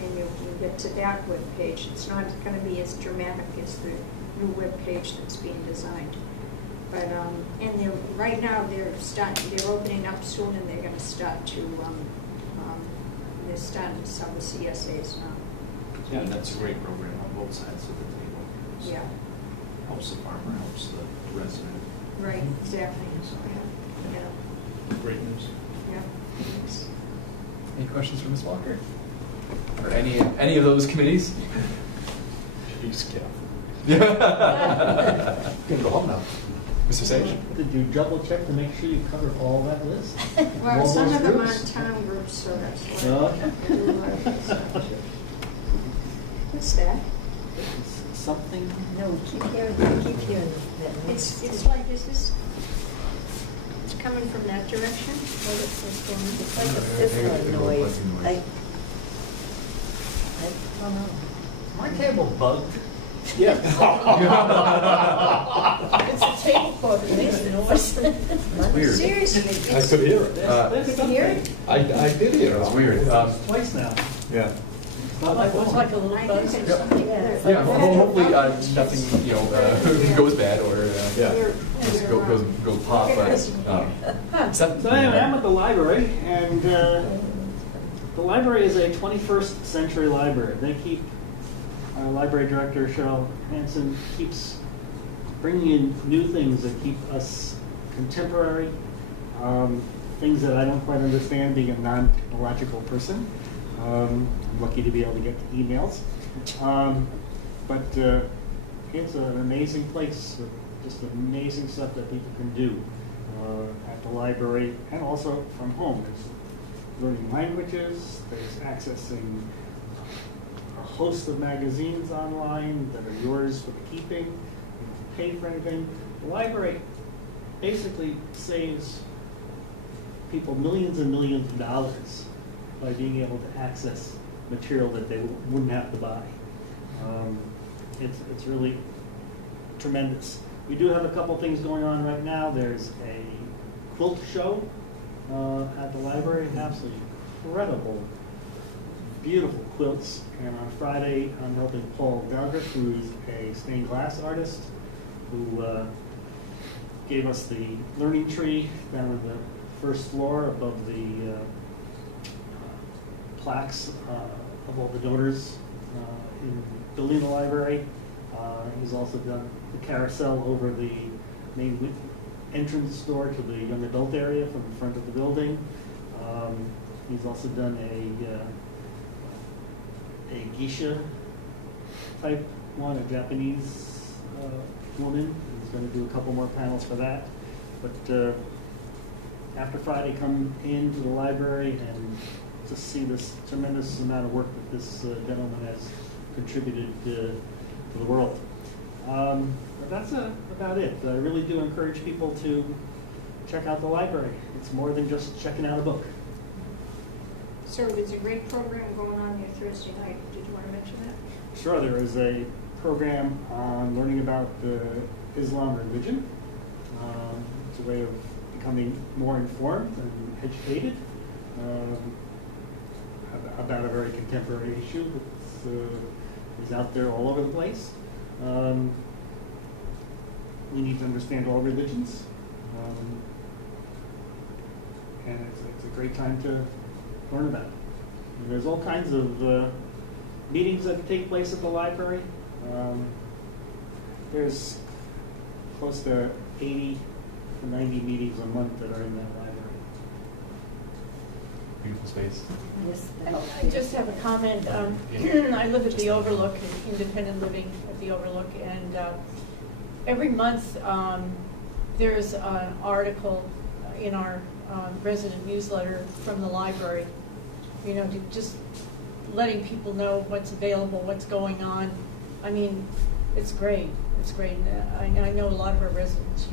And you can get to that web page. It's not going to be as dramatic as the new web page that's being designed. But and right now they're opening up soon, and they're going to start to they're starting to sell the CSAs now. Yeah, that's a great program on both sides of the table. So Yeah. Helps the farmer, helps the resident. Right. Exactly. So yeah. Great news. Yeah. Thanks. Any questions for Ms. Walker? Or any of those committees? Jeez, Kathleen. Yeah. Can go home now. Mr. Sage? Did you double check to make sure you covered all that list? Well, All some those of them groups? aren't town groups, so that's why. No? What's that? Something? No, keep hearing that. It's like, is this, it's coming from that direction? It's like a fizzling noise. I don't know. My table bugged. Yeah. It's a tablecloth, it makes the noise. It's weird. Seriously. I could hear it. Could you hear it? I did hear it. It's weird. Twice now. Yeah. It's not my It's like a phone. little I buzz. think it's something there. Yeah, hopefully nothing, goes bad or Yeah. just go pop. But except, So anyway, I'm at the library, and the library is a 21st century library. They keep, our library director, Cheryl Hansen, keeps bringing in new things that keep us contemporary, things that I don't quite understand being a non-technological person. I'm lucky to be able to get the emails. But it's an amazing place, with just amazing stuff that people can do at the library and also from home. There's learning languages, there's accessing a host of magazines online that are yours for the keeping. You don't pay for anything. The library basically saves people millions and millions of dollars by being able to access material that they wouldn't have to buy. It's really tremendous. We do have a couple things going on right now. There's a quilt show at the library. Absolutely incredible, beautiful quilts. And on Friday, I'm helping Paul Gargett, who's a stained glass artist, who gave us the learning tree down on the first floor above the plaques of all the donors in building the library. He's also done the carousel over the main entrance door to the young adult area from the front of the building. He's also done a geisha type one, a Japanese woman. He's going to do a couple more panels for that. But after Friday, come into the library and just see this tremendous amount of work that this gentleman has contributed to the world. But that's about it. I really do encourage people to check out the library. It's more than just checking out a book. So there's a great program going on here Thursday night. Did you want to mention that? Sure, there is a program on learning about the Islam religion. It's a way of becoming more informed and educated about a very contemporary issue that is out there all over the place. We need to understand all religions, and it's a great time to learn about it. And there's all kinds of meetings that take place at the library. There's close to 80 to 90 meetings a month that are in that library. Beautiful space. Yes, I just have a comment. I live at the Overlook, independent living at the Overlook, and every month there's an article in our resident newsletter from the library, you know, just letting people know what's available, what's going on. I mean, it's great. It's great. And I know a lot of our residents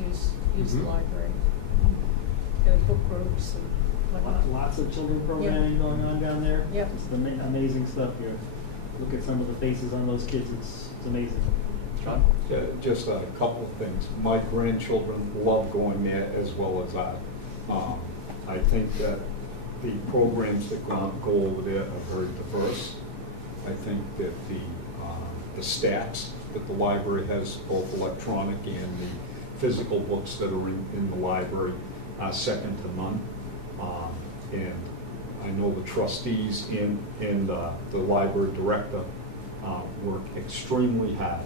use the library. There are book groups and whatnot. Lots of children programming going on down there. Yep. It's amazing stuff here. Look at some of the faces on those kids. It's amazing. John? Yeah, just a couple of things. My grandchildren love going there as well as I. I think that the programs that go over there are very diverse. I think that the stats that the library has, both electronic and the physical books that are in the library, are second to none. And I know the trustees and the library director work extremely hard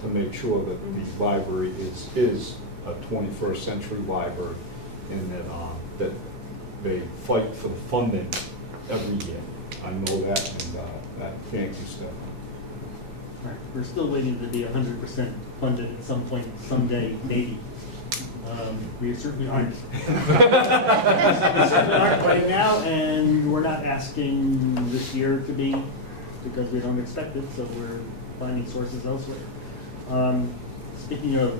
to make sure that the library is a 21st century library, and that they fight for the funding every year. I know that, and thank you, Steph. Right. We're still waiting to be 100% funded at some point, someday, maybe. We certainly aren't. We certainly aren't right now, and we're not asking this year to be, because we don't expect it, so we're finding sources elsewhere. Speaking of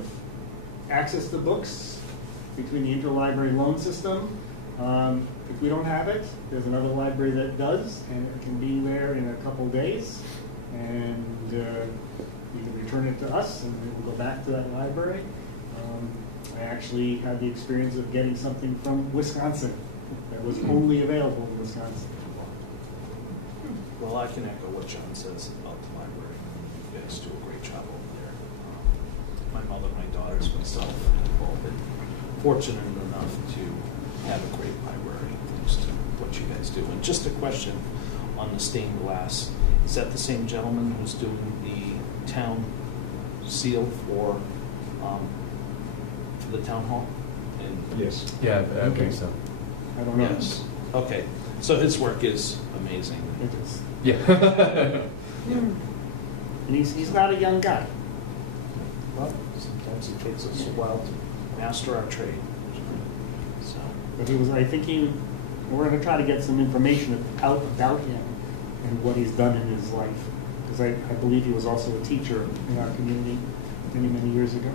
access to books, between the interlibrary loan system, if we don't have it, there's another library that does, and it can be there in a couple days, and you can return it to us, and it will go back to that library. I actually had the experience of getting something from Wisconsin that was only available in Wisconsin. Well, I can echo what John says about the library. You guys do a great job over there. My mother, my daughters, myself have all been fortunate enough to have a great library, thanks to what you guys do. And just a question on the stained glass. Is that the same gentleman who's doing the town seal for the town hall? And Yes. Yeah, I think so. I don't know. yes. Okay. So his work is amazing. It is. Yeah. And he's not a young guy. up. Sometimes it takes us a while to master our trade. So, But he was, I think we're gonna try to get some information out about him and what he's done in his life. Because I believe he was also a teacher in our community many, many years ago.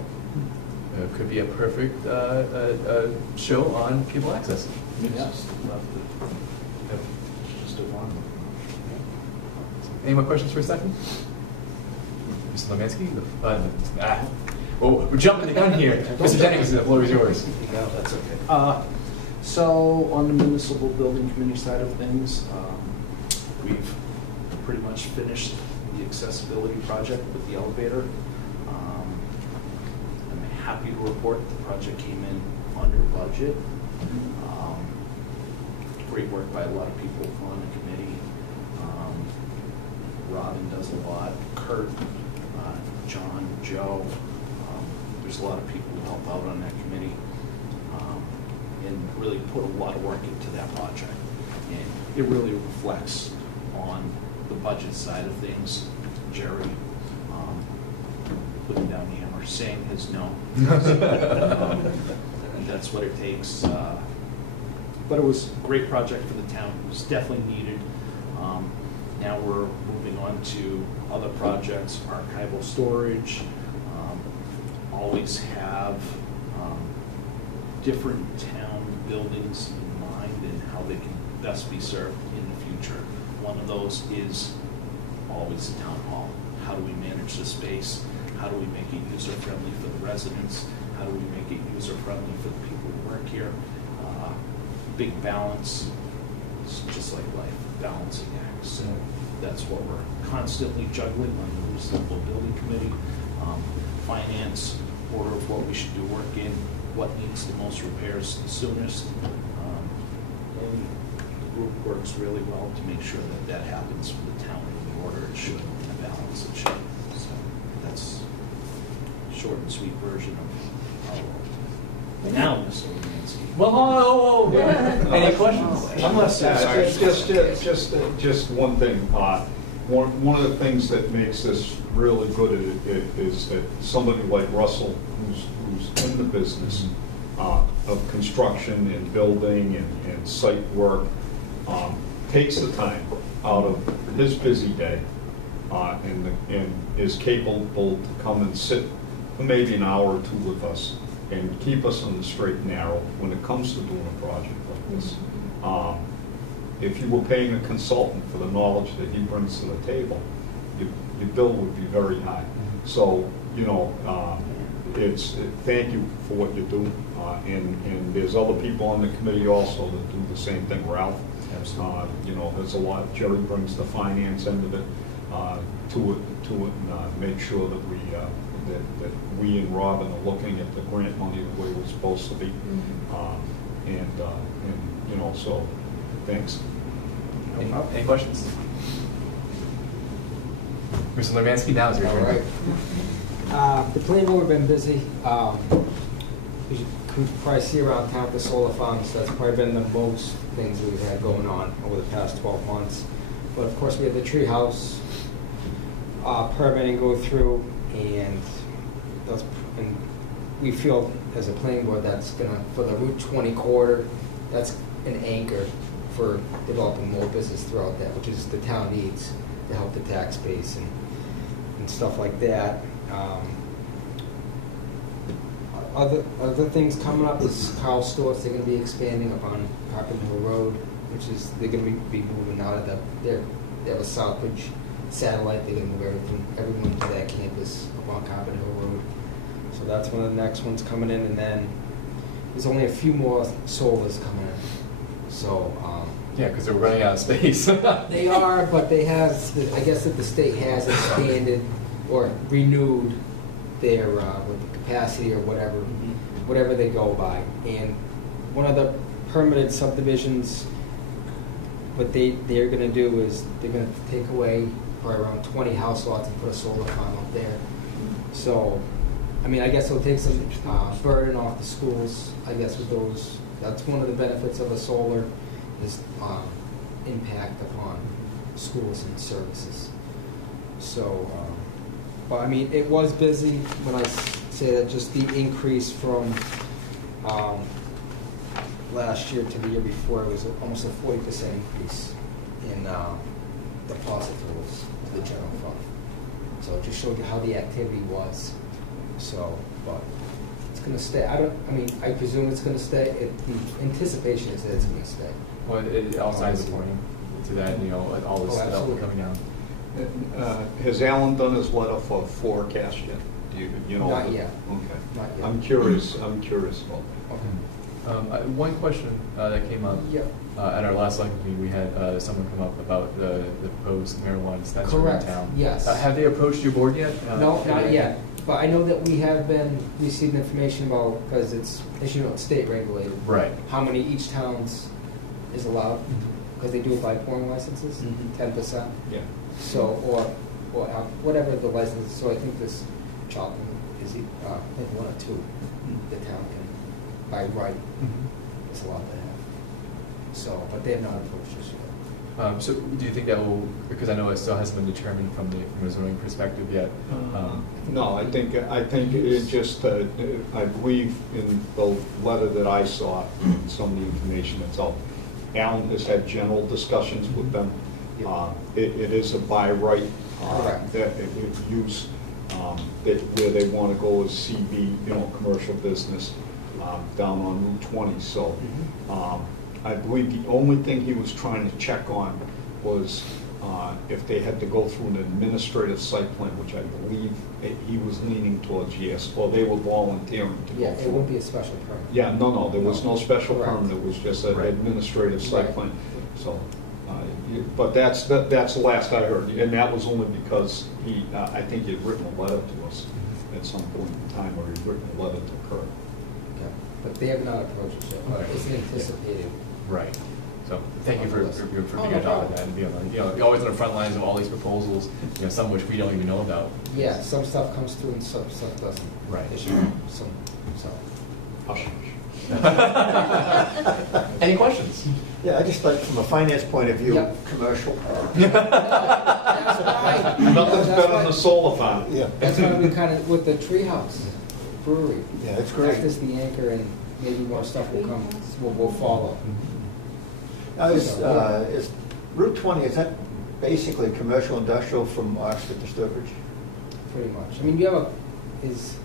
It could be a perfect show on cable access. yes, love to just a one. Any more questions for Stephanie? Mr. Lemansky? Well, we're jumping the gun here. Mr. Jennings, the floor is yours. No, that's okay. So on the municipal building committee side of things, we've pretty much finished the accessibility project with the elevator. I'm happy to report the project came in under budget. Great work by a lot of people on the committee. Robin does a lot, Kurt, John, Joe. There's a lot of people who help out on that committee and really put a lot of work into that project. And it really reflects on the budget side of things. Jerry putting down the hammer, saying his no. And that's what it takes. But it was a great project for the town. It was definitely needed. Now we're moving on to other projects, archival storage. Always have different town buildings in mind and how they can best be served in the future. One of those is always the town hall. How do we manage the space? How do we make it user-friendly for the residents? How do we make it user-friendly for the people who work here? Big balance. It's just like life, balancing act. So that's what we're constantly juggling on the municipal building committee. Finance, order of what we should do work in, what needs the most repairs the soonest. And the group works really well to make sure that that happens for the town in the order it should, in the balance it should. So that's a short and sweet version of our world. Now, Mr. Lemansky. Whoa. Any questions? Unless Just one thing. One of the things that makes this really good is that somebody like Russell, who's in the business of construction and building and site work, takes the time out of his busy day and is capable to come and sit for maybe an hour or two with us and keep us on the straight and narrow when it comes to doing a project like this. If you were paying a consultant for the knowledge that he brings to the table, your bill would be very high. So, thank you for what you do. And there's other people on the committee also that do the same thing. Ralph, there's a lot. Jerry brings the finance end of it to it, and make sure that we and Robin are looking at the grant money the way we're supposed to be. So thanks. Any questions? Mr. Lemansky, now is your turn. All right. The planning board have been busy. You can probably see around town the solar farms. That's probably been the most things we've had going on over the past 12 months. But of course, we had the tree house permitting go through, and we feel as a planning board that's gonna, for the Route 20 corridor, that's an anchor for developing more business throughout that, which is the town needs to help the tax base and stuff like that. Other things coming up is Carl Storz. They're going to be expanding up on Carpenter Hill Road, which is they're going to be moving out of they have a Southbridge satellite. They're going to move everyone to that campus up on Carpenter Hill Road. So that's one of the next ones coming in, and then there's only a few more solars coming in. So yeah, because they're running out of space. they are, but they have. I guess that the state has expanded or renewed their with the capacity or whatever they go by. And one of the permitted subdivisions, what they're going to do is they're going to take away probably around 20 house lots and put a solar farm up there. So, I mean, I guess it'll take some burden off the schools. I guess with those, that's one of the benefits of a solar is impact upon schools and services. So, but I mean, it was busy when say that just the increase from last year to the year before was almost a 40% increase in depositables to the general fund. So it just showed you how the activity was. So, but it's going to stay. I presume it's going to stay. The anticipation is that it's going to stay. Well, all signs are pointing to that, you know, all this development coming down. Has Alan done his letter for forecast yet? Do you know? Not yet. Okay. Not yet. I'm curious about that. Okay. One question that came up Yep. at our last select meeting, we had someone come up about the proposed marijuana dispensary in Correct. town. Yes. Have they approached your board yet? No, not yet. But I know that we have been receiving information about, because it's, as you know, it's state regulated. Right. How many each town's is allowed, because they do it by pouring licenses, Mhm. 10%. Yeah. So, or whatever the license, so I think this Charlton is, I think 1 or 2, the town can, by right, is allowed to have. So, but they have not approached us yet. So do you think that will, because I know it still hasn't been determined from a zoning perspective yet. No, I think it just, I believe in the letter that I saw, some of the information that's out, Alan has had general discussions with them. It is a by right use, where they want to go as CB, commercial business, down on Route 20. So I believe the only thing he was trying to check on was if they had to go through an administrative site plan, which I believe he was leaning towards yes, or they were volunteering to go Yeah, through. it won't be a special permit. Yeah, no, there was no special Correct. permit, it was just an Right. administrative site Right. plan. So, but that's the last I heard, and that was only because I think he'd written a letter to us at some point in time, or he'd written a letter to Kurt. Okay. But they have not approached us yet, but it's anticipated. Right. So thank you for Oh, being no on top of problem. that and being on, you're always on the front lines of all these proposals, some of which we don't even know about. Yeah, some stuff comes through and some stuff doesn't. Right. Issue. So. Hush. Any questions? Yeah, I just like, from a finance point of view, Yep. commercial. That's why. Nothing's That's better why- than a solar farm. Yeah. That's why we kind of, with the Treehouse Brewery. Yeah, it's great. That's just the anchor, and maybe more stuff will come, will follow. Now, is Route 20, is that basically commercial industrial from Oxford to Sturbridge? Pretty much. I mean, you have is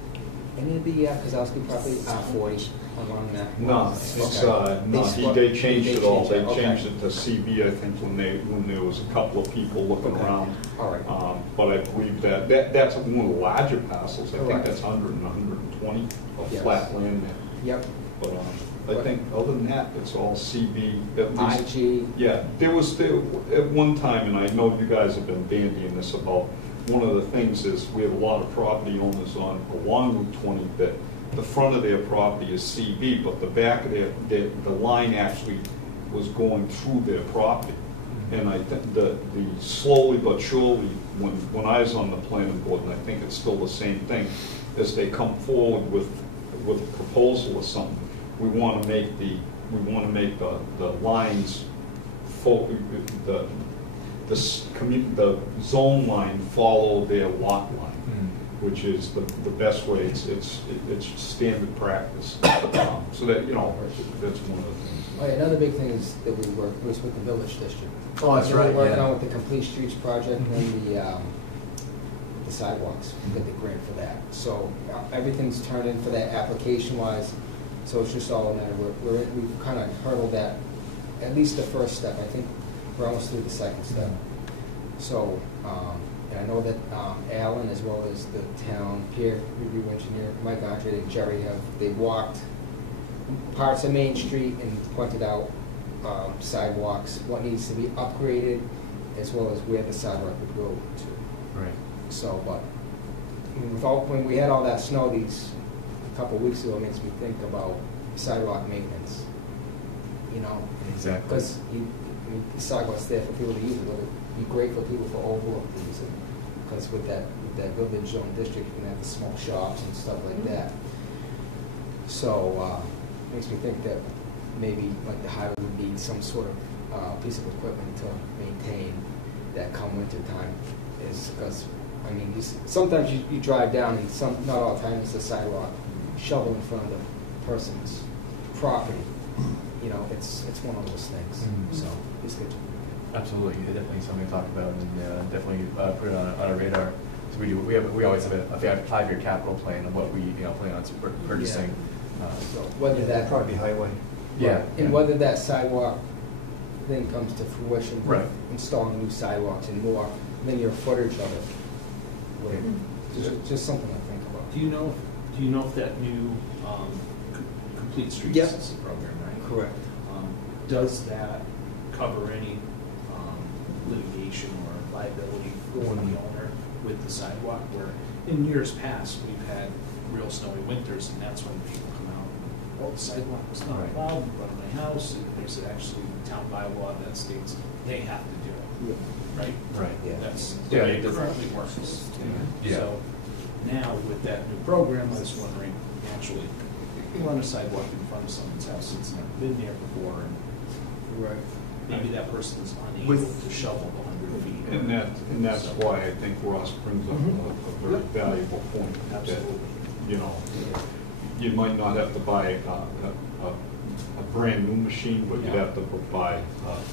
any of the Kozowski property R40 along that? No, it's, Okay. no, they changed it all, they okay. changed it to CB, I think, when there was a couple of people looking Okay. around. All right. But I believe that's one of the larger parcels, I think Correct. that's 100 and 120 of Yes. flat land there. Yep. But I think, other than that, it's all CB, at least. IG. Yeah, there at one time, and I know you guys have been bandying this about, one of the things is, we have a lot of property owners along Route 20 that the front of their property is CB, but the back of the line actually was going through their property. And I think the slowly but surely, when I was on the planning board, and I think it's still the same thing, as they come forward with a proposal or something, we want to make the lines the zone line follow their lot line, which is the best way. It's standard practice. So that that's one of the things. Oh, yeah, another big thing is that we work was with the village district. Oh, that's right, We're working yeah. on with the Complete Streets project and the sidewalks. We got the grant for that. So everything's turned in for that application-wise. So it's just all a matter. We've kind of hurdled that, at least the first step. I think we're almost through the second step. So, and I know that Alan, as well as the town peer review engineer, Mike Andre and Jerry they walked parts of Main Street and pointed out sidewalks, what needs to be upgraded, as well as where the sidewalk would go to. Right. So, but when we had all that snow a couple of weeks ago, it makes me think about sidewalk maintenance. Exactly. Because the sidewalk's there for people to use it, but it'd be great for people to overlook these. Because with that village zone district, you can have the smoke shops and stuff like that. So, makes me think that maybe like the highway would need some sort of piece of equipment to maintain that come winter time, is because I mean, sometimes you drive down and not all the time it's the sidewalk, shovel in front of the person's property. You know, it's one of those things, Mhm. so it's good. Absolutely, definitely something to talk about, and definitely put it on our radar. So we always have a 5-year capital plan of what we plan on purchasing. So whether That'd that, probably be highway. Yeah. and whether that sidewalk thing comes to fruition, Right. installing new sidewalks and more linear footage of it. Right. Just something to think about. Do you know if that new Complete Streets Yep. is the program, right? Correct. Does that cover any litigation or liability for the owner with the sidewalk? Where in years past, we've had real snowy winters, and that's when people come out, oh, the sidewalk was not Right. allowed in front of my house, and there's actually town bylaw that states they have to do it, right? Right. Yeah. That's the Yeah, way it it does. currently works. Yeah. So now with that new program, I was wondering, naturally, you run a sidewalk in front of someone's house that's never been there before, and Right. maybe that person's unable With- to shovel 100 feet. And that's So- why I think Ross brings up a very valuable point. that, Absolutely. You know, you might not have to buy a brand new machine, but you'd Yeah. have to buy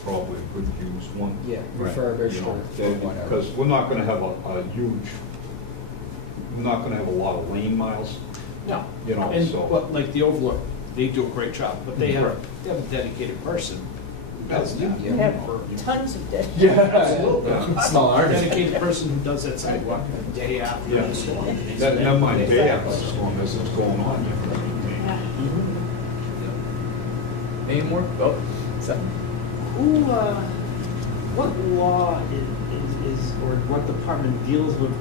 probably a good used one. Yeah, Right. refurbished You or know, whatever. because we're not gonna have we're not gonna have a lot of lane miles. No. You know, And, so- but like the Overlook, they do a great job, but they have Right. a dedicated person who does that. Yeah. We have For- tons of debt. Absolutely. Small A artist. dedicated person who does that sidewalk the day after Yeah. the storm. Never mind day after the storm, as it's going on. Yeah. Any more? Oh, Seth? Who, what law is, or what department deals with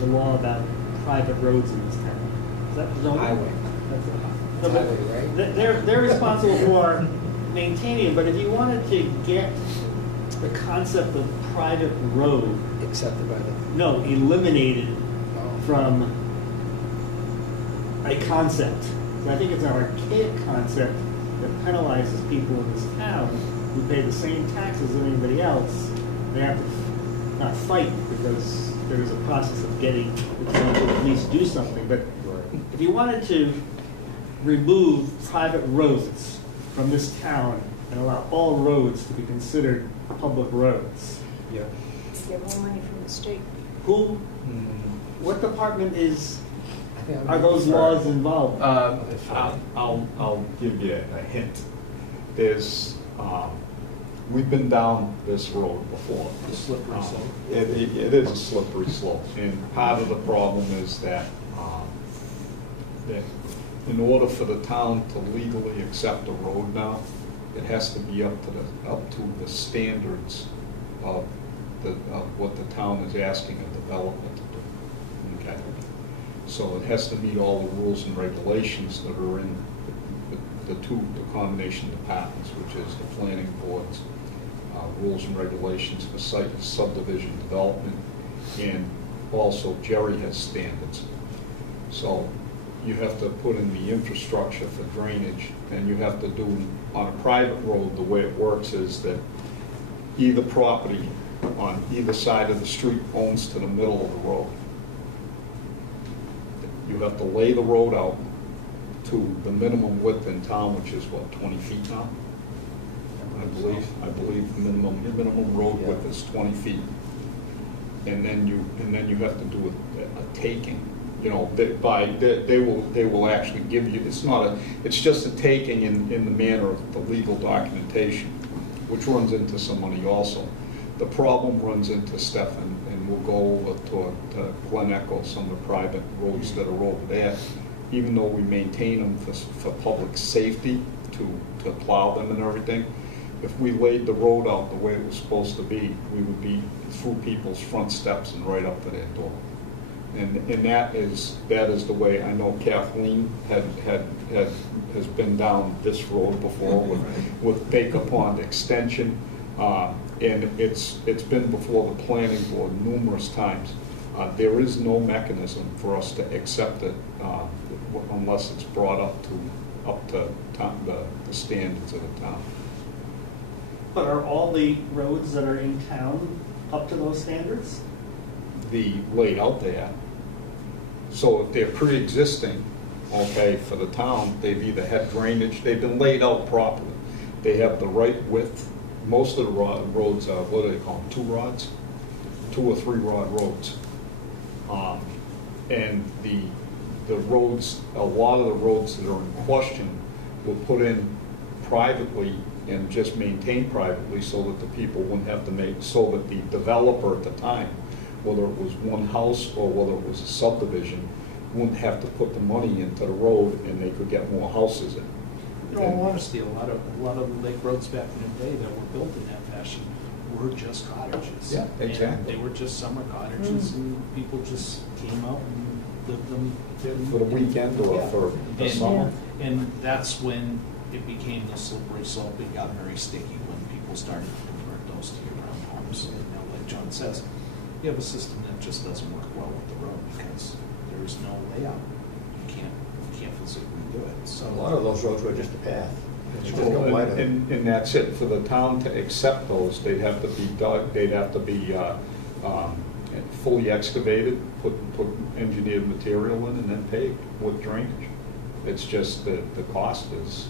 the law about private roads in this town? Is that the zoning? Highway. That's the It's highway. highway, right? They're responsible for maintaining, but if you wanted to get the concept of private road, Accepted by the, eliminated oh, from a concept. So I think it's an archaic concept that penalizes people in this town who pay the same taxes as anybody else. They have to not fight because there is a process of getting the town to at least do something. But if you wanted to remove private roads from this town and allow all roads to be considered public roads, yeah. Get more money from the state. who, Mm, what department is, I think I'm are those gonna laws involved? I'll give you a hint. There's, we've been down this road before. The slippery slope. It is a slippery slope, and part of the problem is that in order for the town to legally accept a road now, it has to be up to the standards of what the town is asking a developer to do. Okay? So it has to meet all the rules and regulations that are in the combination departments, which is the planning board's rules and regulations for site subdivision development, and also Jerry has standards. So you have to put in the infrastructure for drainage, and you have to do, on a private road, the way it works is that either property on either side of the street owns to the middle of the road. You have to lay the road out to the minimum width in town, which is what, 20 feet now? I believe minimum road width is 20 feet. And then you have to do a taking. You know, they will actually give you, it's just a taking in the manner of the legal documentation, which runs into some money also. The problem runs into Stefan, and we'll go over to Glen Echo, some of the private roads that are over there. Even though we maintain them for public safety, to plow them and everything, if we laid the road out the way it was supposed to be, we would be through people's front steps and right up to their door. And that is the way, I know Kathleen has been down this road before with Baker Pond Extension, and it's been before the planning board numerous times. There is no mechanism for us to accept it unless it's brought up to the standards of the town. But are all the roads that are in town up to those standards? the layout there. So if they're pre-existing, okay, for the town, they've either had drainage, they've been laid out properly. They have the right width. Most of the roads are, what do they call them, 2 rods? 2 or 3 rod roads. And the roads, a lot of the roads that are in question were put in privately and just maintained privately so that the people wouldn't have to make, so that the developer at the time, whether it was one house or whether it was a subdivision, wouldn't have to put the money into the road and they could get more houses in. In all honesty, a lot of the lake roads back in the day that were built in that fashion were just cottages. Yeah, exactly. And they were just summer cottages, and people just came out and lived them. For the weekend or Yeah. for the And- summer. And that's when it became the slippery slope. It got very sticky when people started to convert those to year-round homes. And now, like John says, you have a system that just doesn't work well with the road because there is no layout. You can't physically do it. So A lot of those roads were just a path. There's no Well, wider. and that's it. For the town to accept those, they'd have to be dug, they'd have to be fully excavated, put engineered material in, and then paved with drainage. It's just that the cost is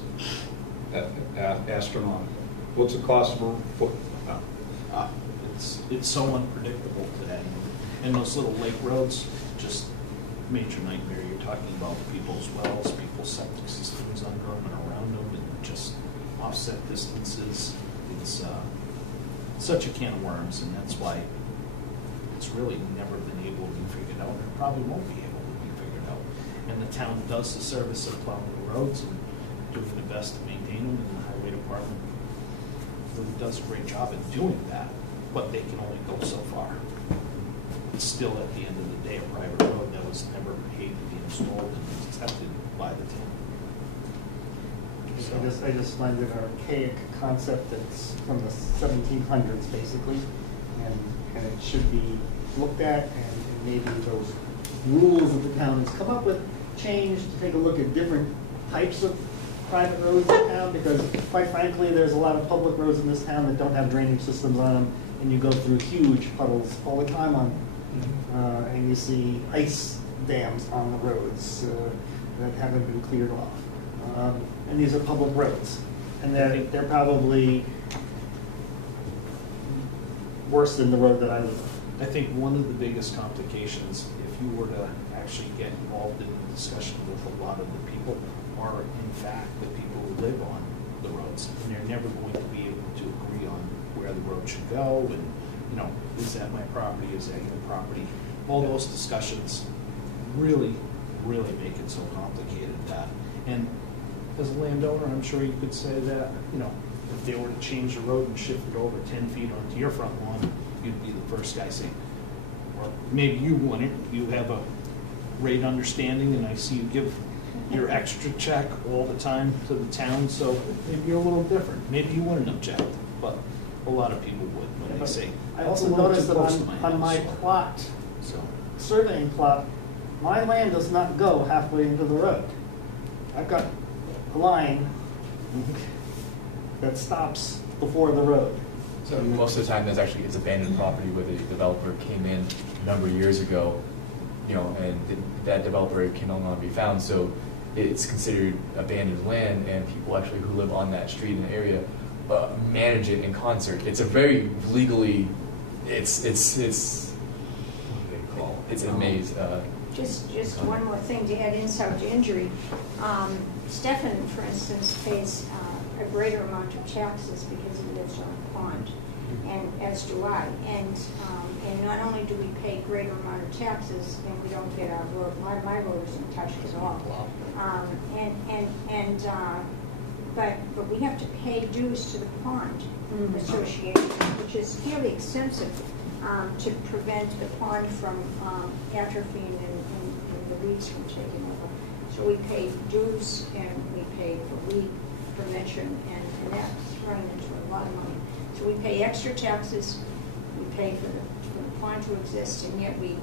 astronomical. What's the cost of a foot? it's so unpredictable today. And those little lake roads, just major nightmare. You're talking about people's wells, people's septic systems under them and around them, and just offset distances. It's such a can of worms, and that's why it's really never been able to be figured out, and probably won't be able to be figured out. And the town does the service of plowing the roads and doing the best to maintain them, and the highway department really does a great job in doing that, but they can only go so far. It's still, at the end of the day, a private road that was never paid to be installed and accepted by the town. I just find it an archaic concept that's from the 1700s, basically, and it should be looked at, and maybe those rules that the town has come up with changed to take a look at different types of private roads in town, because quite frankly, there's a lot of public roads in this town that don't have drainage systems on them, and you go through huge puddles all the time on them. And you see ice dams on the roads that haven't been cleared off. And these are public roads, and they're probably worse than the road that I live on. I think one of the biggest complications, if you were to actually get involved in the discussion with a lot of the people, are in fact the people who live on the roads. And they're never going to be able to agree on where the road should go, and, you know, is that my property, is that your property? All those discussions really, really make it so complicated that, and as a landowner, I'm sure you could say that, you know, if they were to change the road and shift it over 10 feet onto your front lawn, you'd be the first guy saying, or maybe you wouldn't, you have a great understanding, and I see you give your extra check all the time to the town, so maybe you're a little different. Maybe you wouldn't object, but a lot of people would when they say, I "That's a also little noticed too that close to on my house." plot, So, surveying plot, my land does not go halfway into the road. I've got a line that stops before the road. So most of the time, it's abandoned property where the developer came in a number of years ago, you know, and that developer can no longer be found. So it's considered abandoned land, and people actually who live on that street in the area manage it in concert. It's a very legally, it's what do they call it? It's a maze. Just one more thing to add insult to injury. Stefan, for instance, pays a greater amount of taxes because he lives on a pond, and as do I. And not only do we pay greater amount of taxes, and we don't get our road, my road isn't touched at all. But we have to pay dues to the pond association, which is fairly expensive to prevent the pond from atrophying and the weeds from taking over. So we pay dues, and we pay for weed prevention, and that's running into a lot of money. So we pay extra taxes, we pay for the pond to exist, and yet we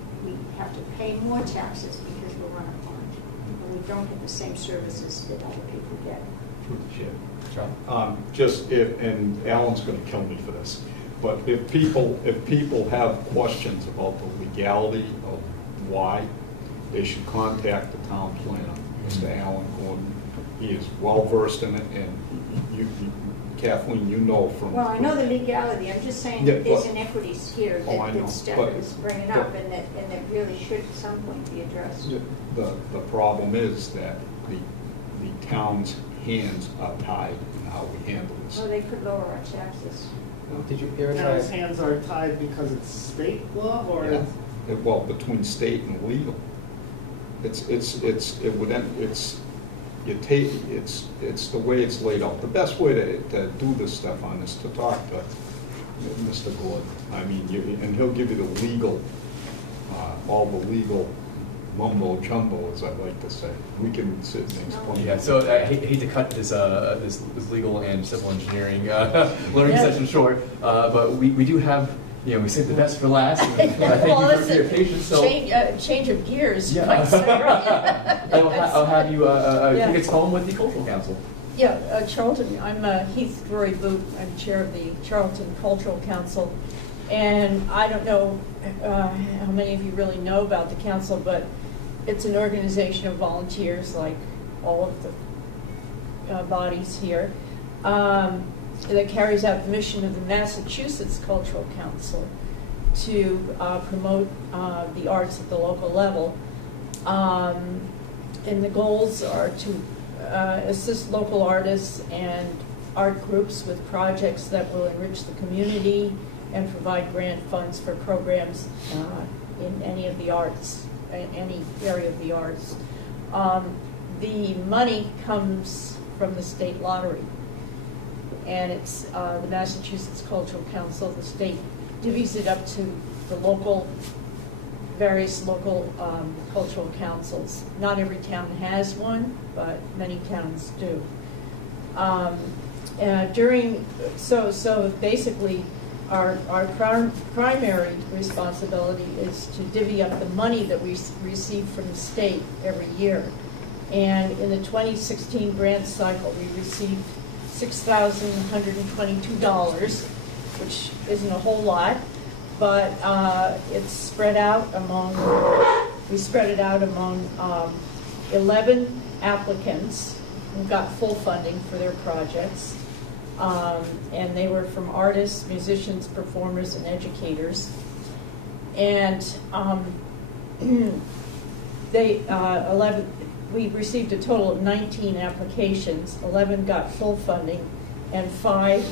have to pay more taxes because we're on a pond. And we don't get the same services that other people get. John? And Alan's gonna kill me for this. But if people have questions about the legality of why, they should contact the town planner, Mr. Alan Gordon. He is well-versed in it, and you, Kathleen, you know from... Well, I know the legality, I'm just saying Yeah, that there's but- inequities here Oh, I know, that Steph but- is bringing up, and that really should at some point be addressed. The problem is that the town's hands are tied in how we handle this. Or they could lower our taxes. Did you ever Now, his try? hands are tied because it's state law, or Yeah. Well, between state and legal. It's the way it's laid out. The best way to do this, Stefan, is to talk to Mr. Gordon. I mean, and he'll give you the legal, all the legal mumbo jumbo, as I like to say. We can sit and explain. Yeah, so I hate to cut this legal and civil engineering learning Yeah. session short, but we do have, we saved the best for last. And I thank Well, you for your patience. So change of gears, you Yeah. might say, right? I'll have you Yeah. take us home with the cultural council. Yeah, Charlton, I'm Heath Rory Boot, I'm chair of the Charlton Cultural Council. And I don't know how many of you really know about the council, but it's an organization of volunteers, like all of the bodies here, that carries out the mission of the Massachusetts Cultural Council to promote the arts at the local level. And the goals are to assist local artists and art groups with projects that will enrich the community and provide grant funds for programs in any of the arts, any area of the arts. The money comes from the state lottery, and it's the Massachusetts Cultural Council. The state divvies it up to the various local cultural councils. Not every town has one, but many towns do. So basically, our primary responsibility is to divvy up the money that we receive from the state every year. And in the 2016 grant cycle, we received $6,122, which isn't a whole lot, but it's spread out among, we spread it out among 11 applicants who got full funding for their projects. And they were from artists, musicians, performers, and educators. And we received a total of 19 applications. 11 got full funding, and 5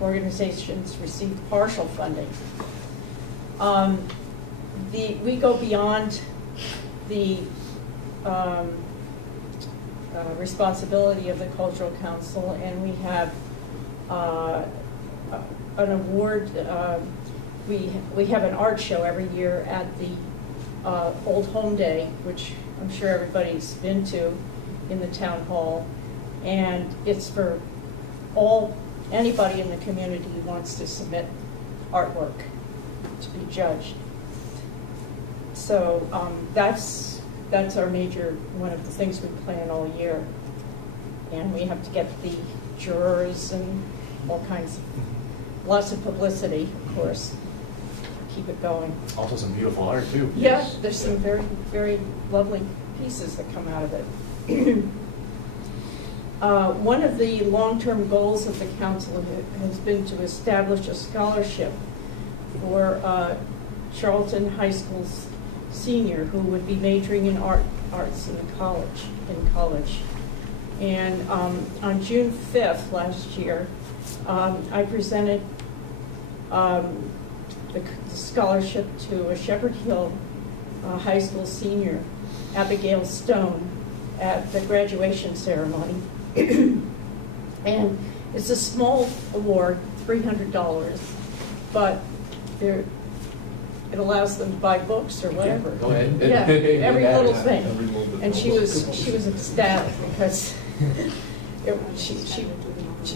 organizations received partial funding. We go beyond the responsibility of the Cultural Council, and we have an award. We have an art show every year at the Old Home Day, which I'm sure everybody's been to in the town hall, and it's for anybody in the community who wants to submit artwork to be judged. So that's our major, one of the things we plan all year. And we have to get the jurors and all kinds of, lots of publicity, of course, keep it going. Also some beautiful art too. Yeah, there's some very, very lovely pieces that come out of it. One of the long-term goals of the council has been to establish a scholarship for Charlton High School's senior who would be majoring in arts in college. And on June 5th last year, I presented the scholarship to a Shepherd Hill High School senior, Abigail Stone, at the graduation ceremony. And it's a small award, $300, but it allows them to buy books or whatever. Go ahead. Yeah, every little thing. Every little bit. And she was ecstatic because she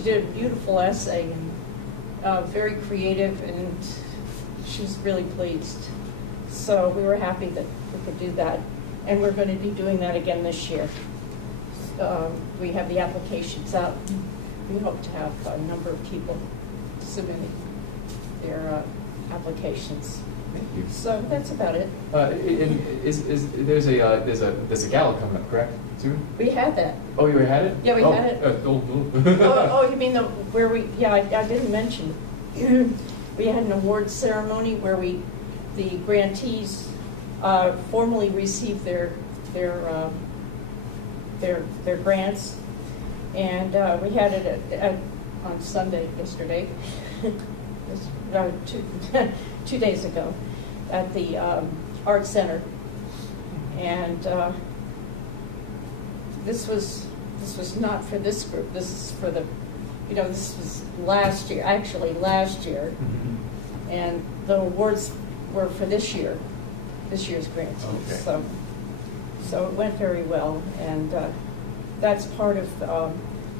did a beautiful essay and very creative, and she was really pleased. So we were happy that we could do that, and we're going to be doing that again this year. We have the applications out. we hope to have a number of people submitting their applications. Thank you. So that's about it. There's a gala coming up, correct? Soon? We had that. Oh, you already had it? Yeah, we had it. Oh, you mean where we, yeah, I didn't mention. We had an awards ceremony where the grantees formally received their grants. And we had it on Sunday, yesterday, two days ago, at the Art Center. And this was not for this group. This is for the, this was last year, and the awards were for this year's grantees. Okay. So it went very well, and that's part of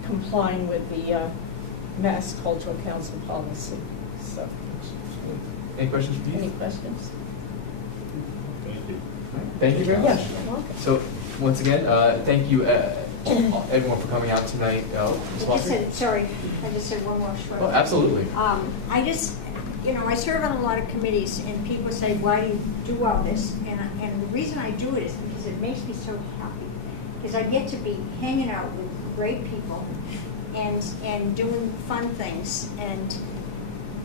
complying with the Mass Cultural Council policy. So, Any questions for any you? questions? Thank you very much. Yeah, you're welcome. So, once again, thank you everyone for coming out tonight. Ms. Foster? Sorry, I just said one more short. Oh, absolutely. I just, I serve on a lot of committees, and people say, why do you do all this? And the reason I do it is because it makes me so happy, because I get to be hanging out with great people and doing fun things. And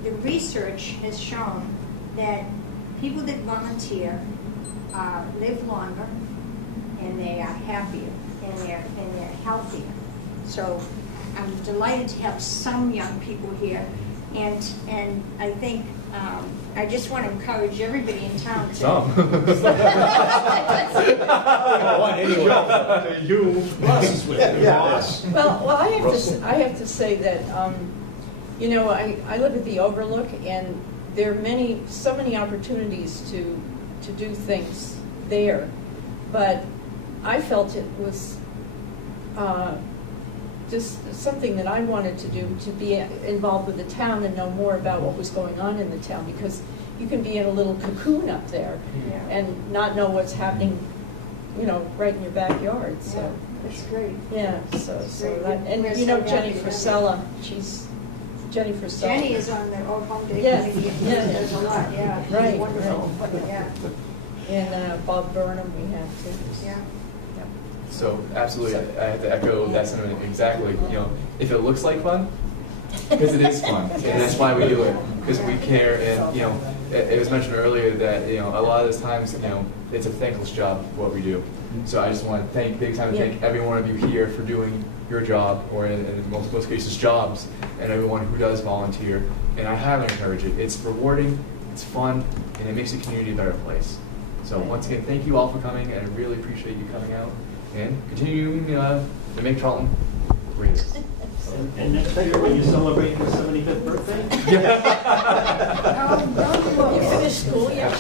the research has shown that people that volunteer live longer, and they are happier, and they're healthier. So I'm delighted to have some young people here, and I think I just want to encourage everybody in town to. Some. You. Well, I have to say that, I live at the Overlook, and there are so many opportunities to do things there, but I felt it was just something that I wanted to do, to be involved with the town and know more about what was going on in the town, because you can be in a little cocoon up there and not know what's happening, right in your backyard. So That's great. yeah, so Great. that, and We're Jenny so happy to have Frisella, Jenny Frisella. Jenny is on the Old Home Day Yeah, Committee, and yeah. does a lot, yeah. She's Right, wonderful. Yeah, And Bob Burnham we have too. yeah. So, absolutely, I have to echo that sentiment exactly. If it looks like fun, because it is fun, and that's why we do it, because we care. And it was mentioned earlier that a lot of those times, it's a thankless job what we do. So I just want to thank every one of you here for doing your job, or in most cases jobs, and everyone who does volunteer. And I highly encourage it. It's rewarding, it's fun, and it makes the community a better place. So once again, thank you all for coming, and I really appreciate you coming out and continuing to make Charlton great. And next year, when you celebrate your 75th birthday? You finished school yet?